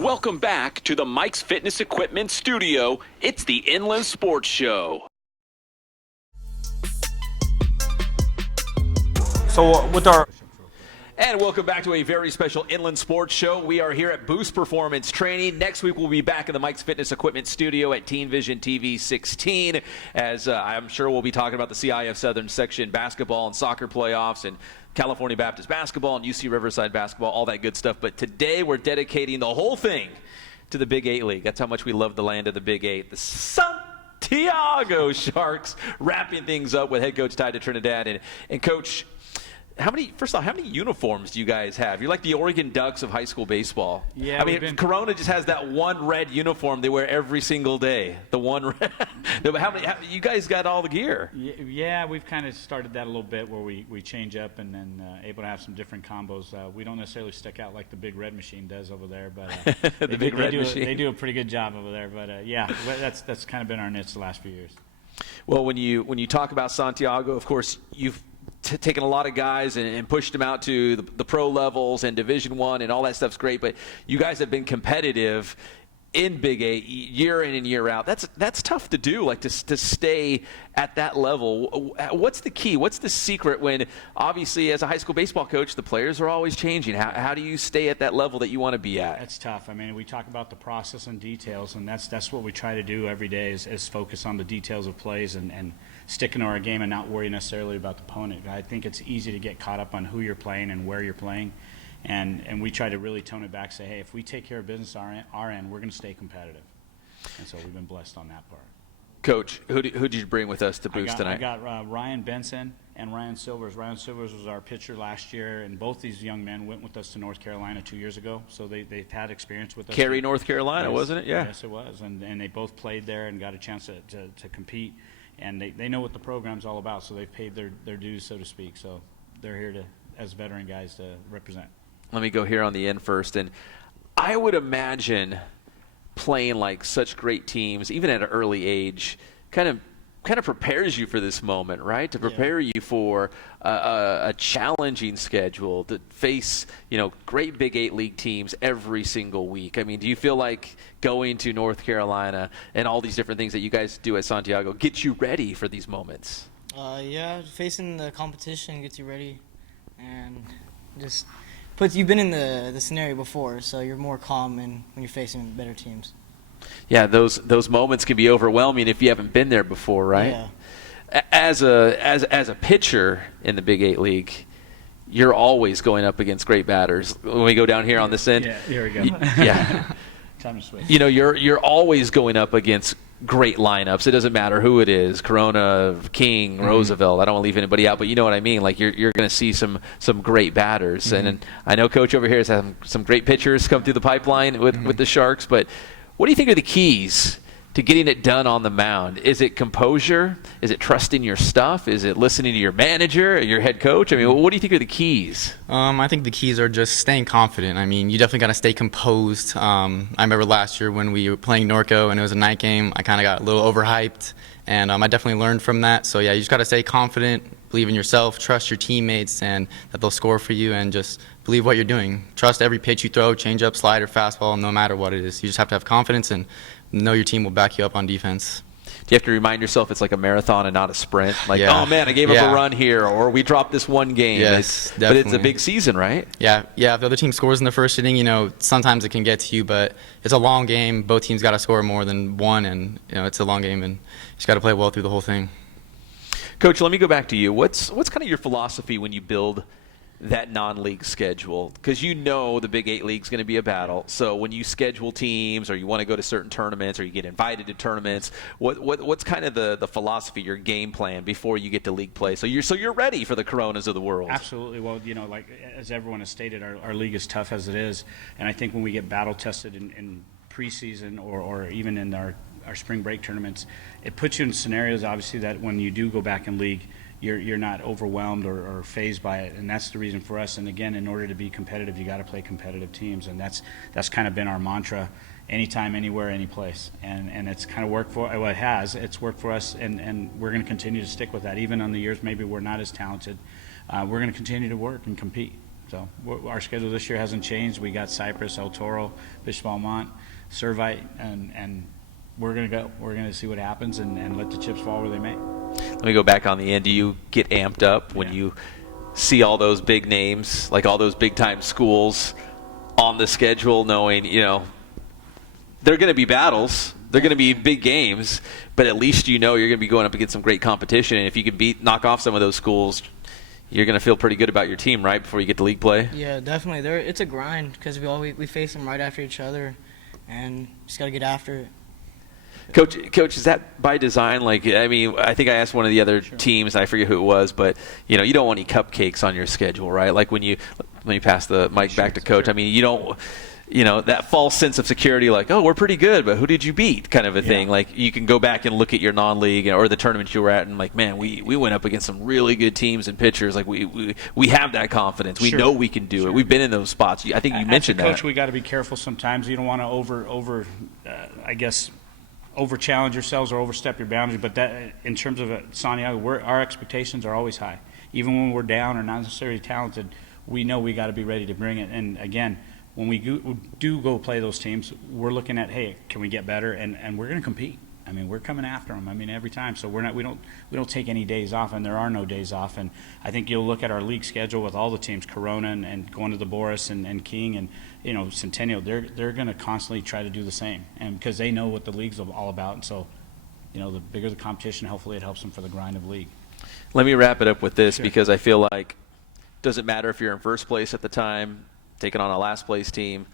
Welcome back to the Mike's Fitness Equipment Studio. It's the Inland Sports Show. So with our... And welcome back to a very special Inland Sports Show. We are here at Boost Performance Training. Next week, we'll be back in the Mike's Fitness Equipment Studio at Teen Vision TV 16, as I'm sure we'll be talking about the CIF Southern Section basketball and soccer playoffs and California Baptist basketball and UC Riverside basketball, all that good stuff. But today, we're dedicating the whole thing to the Big VIII League. That's how much we love the land of the Big VIII. The Santiago Sharks wrapping things up with head coach tied to Trinidad. And Coach, first off, how many uniforms do you guys have? You're like the Oregon Ducks of high school baseball. Yeah, I mean, Corona just has that one red uniform they wear every single day. The one red. How you guys got all the gear? Yeah, we've kind of started that a little bit where we change up and then able to have some different combos. We don't necessarily stick out like the Big Red Machine does over there, but they do a pretty good job over there. But yeah, that's kind of been our niche the last few years. Well, when you talk about Santiago, of course, you've taken a lot of guys and pushed them out to the pro levels and Division I, and all that stuff's great. But you guys have been competitive in Big VIII year in and year out. That's tough to do, like to stay at that level. What's the key? What's the secret when, obviously, as a high school baseball coach, the players are always changing? How do you stay at that level that you want to be at? That's tough. I mean, we talk about the process and details, and that's what we try to do every day is focus on the details of plays and sticking to our game and not worry necessarily about the opponent. I think it's easy to get caught up on who you're playing and where you're playing. And we try to really tone it back, say, hey, if we take care of business our end, we're going to stay competitive. And so we've been blessed on that part. Coach, who did you bring with us to Boost tonight? I got Ryan Benson and Ryan Silvers. Ryan Silvers was our pitcher last year, and both these young men went with us to North Carolina 2 years ago. So they've had experience with us. Cary, North Carolina, wasn't it? Yeah. Yes, it was. And they both played there and got a chance to compete. And they know what the program's all about, so they've paid their dues, so to speak. So they're here as veteran guys to represent. Let me go here on the end first. And I would imagine playing like such great teams, even at an early age, kind of prepares you for this moment, right? To prepare you for a challenging schedule, to face, great Big VIII League teams every single week. I mean, do you feel like going to North Carolina and all these different things that you guys do at Santiago get you ready for these moments? Yeah, facing the competition gets you ready, and just you've been in the scenario before, so you're more calm when you're facing better teams. Yeah, those moments can be overwhelming if you haven't been there before, right? Yeah. As a pitcher in the Big VIII League, you're always going up against great batters. When we go down here on this end, yeah, here we go. Yeah, time to switch. You're always going up against great lineups. It doesn't matter who it is, Corona, King, Roosevelt. I don't want to leave anybody out, but you know what I mean. Like you're going to see some great batters, and I know Coach over here has had some great pitchers come through the pipeline with the Sharks. But what do you think are the keys to getting it done on the mound? Is it composure? Is it trusting your stuff? Is it listening to your manager or your head coach? I mean, what do you think are the keys? I think the keys are just staying confident. I mean, you definitely got to stay composed. I remember last year when we were playing Norco and it was a night game, I kind of got a little overhyped, and I definitely learned from that. So, yeah, you just got to stay confident, believe in yourself, trust your teammates, and that they'll score for you, and just believe what you're doing. Trust every pitch you throw, change up, slider, fastball, no matter what it is. You just have to have confidence and know your team will back you up on defense. Do you have to remind yourself it's like a marathon and not a sprint? Like, Yeah. oh, man, I gave up a run here, or we dropped this one game. Yes, But it's a definitely. big season, right? Yeah. If the other team scores in the first inning, sometimes it can get to you, but it's a long game. Both teams got to score more than one, and it's a long game, and you just got to play well through the whole thing. Coach, let me go back to you. What's kind of your philosophy when you build that non-league schedule? Because the Big VIII League is going to be a battle. So when you schedule teams, or you want to go to certain tournaments, or you get invited to tournaments, what's kind of the philosophy, your game plan before you get to league play? So you're ready for the Coronas of the world. Absolutely. Well, like as everyone has stated, our league is tough as it is, and I think when we get battle tested in preseason or even in our spring break tournaments, it puts you in scenarios, obviously, that when you do go back in league, you're not overwhelmed or fazed by it, and that's the reason for us. And again, in order to be competitive, you got to play competitive teams, and that's kind of been our mantra: anytime, anywhere, any place. And it's kind of worked for. Well, it's worked for us, and we're going to continue to stick with that, even on the years maybe we're not as talented. We're going to continue to work and compete. So our schedule this year hasn't changed. We got Cypress, El Toro, Bishop Almont, Servite, and we're going to go. We're going to see what happens and let the chips fall where they may. Let me go back on the end. Do you get amped up when you see all those big names, like all those big-time schools on the schedule, knowing, they're going to be battles, they're going to be big games, but at least you're going to be going up against some great competition, and if you can knock off some of those schools, you're going to feel pretty good about your team, right, before you get to league play? Yeah, definitely. It's a grind because we face them right after each other, and just got to get after it. Coach, is that by design? I think I asked one of the other teams, and I forget who it was, but you don't want any cupcakes on your schedule, right? Like when you let me pass the mic back to Coach. I mean, you don't, that false sense of security, like, oh, we're pretty good, but who did you beat, kind of a thing. Like you can go back and look at your non-league or the tournament you were at, and like, man, we went up against some really good teams and pitchers. Like we have that confidence. We know we can do it. We've been in those spots. I think you mentioned that. Coach, we got to be careful sometimes. You don't want to over-challenge yourselves or overstep your boundaries, but that, in terms of Santiago, our expectations are always high. Even when we're down or not necessarily talented, we know we got to be ready to bring it. And again, when we do go play those teams, we're looking at, hey, can we get better? And we're going to compete. I mean, we're coming after them. I mean, every time. So we don't take any days off, and there are no days off. And I think you'll look at our league schedule with all the teams, Corona and going to the Boris and King and Centennial. They're going to constantly try to do the same, and because they know what the league's all about. And so, the bigger the competition, hopefully it helps them for the grind of league. Let me wrap it up with this, because I feel like it doesn't matter if you're in first place at the time, taking on a last place team.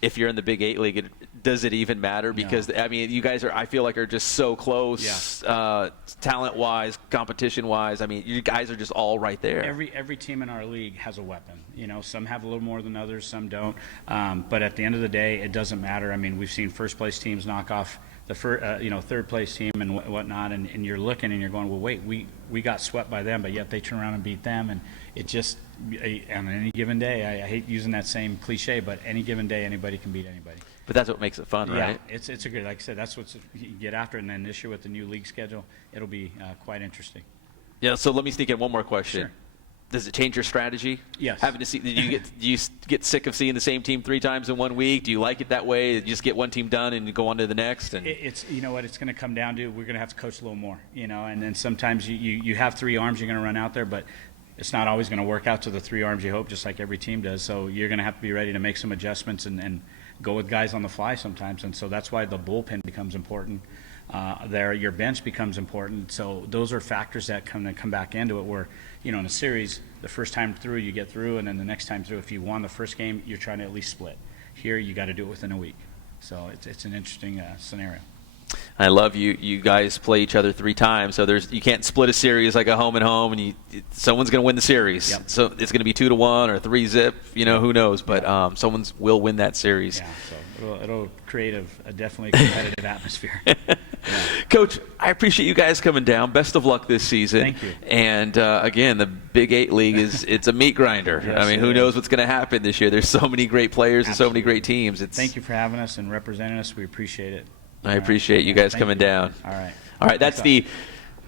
If you're in the Big VIII League, does it even matter? Because I mean, you guys I feel like are just so close, talent-wise, competition-wise. I mean, you guys are just all right there. Every team in our league has a weapon. Some have a little more than others, some don't. But at the end of the day, it doesn't matter. I mean, we've seen first-place teams knock off the third-place team and whatnot, and you're looking and you're going, well, wait, we got swept by them, but yet they turn around and beat them, and it just on any given day, I hate using that same cliche, but any given day, anybody can beat anybody. But that's what makes it fun, right? Yeah, it's a good, like I said, that's what you get after, and then this year with the new league schedule, it'll be quite interesting. Yeah, so let me sneak in one more question. Sure. Does it change your strategy? Yes. Having to see, do you get sick of seeing the same team 3 times in 1 week? Do you like it that way? You just get one team done and you go on to the next? And it's what it's going to come down to. We're going to have to coach a little more, and then sometimes you have 3 arms you're going to run out there, but it's not always going to work out to the 3 arms you hope, just like every team does. So you're going to have to be ready to make some adjustments and go with guys on the fly sometimes. And so that's why the bullpen becomes important. Your bench becomes important. So those are factors that come back into it where, in a series, the first time through you get through, and then the next time through, if you won the first game, you're trying to at least split. Here you got to do it within a week. So it's an interesting scenario. I love you guys play each other 3 times, so you can't split a series like a home and home, and someone's going to win the series. Yep. So it's going to be 2-1 or 3-zip, who knows, but someone will win that series. Yeah, so It'll create a definitely competitive atmosphere. Coach, I appreciate you guys coming down. Best of luck this season. Thank you. And again, the Big 8 League it's a meat grinder. Yes, I mean, who knows what's going to happen this year? There's so many great players and so many great teams. Thank you for having us and representing us. We appreciate it. I appreciate you guys coming down. All right. All right, that's the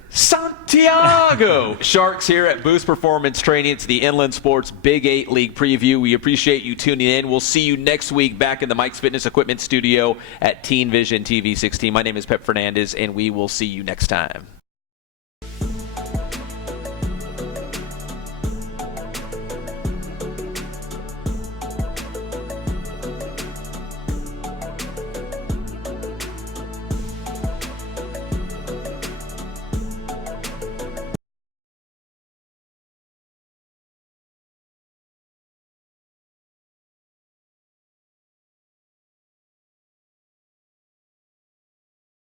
Santiago Sharks here at Boost Performance Training. It's the Inland Sports Big 8 League preview. We appreciate you tuning in. We'll see you next week back in the Mike's Fitness Equipment Studio at Teen Vision TV 16. My name is Pep Fernandez, and we will see you next time.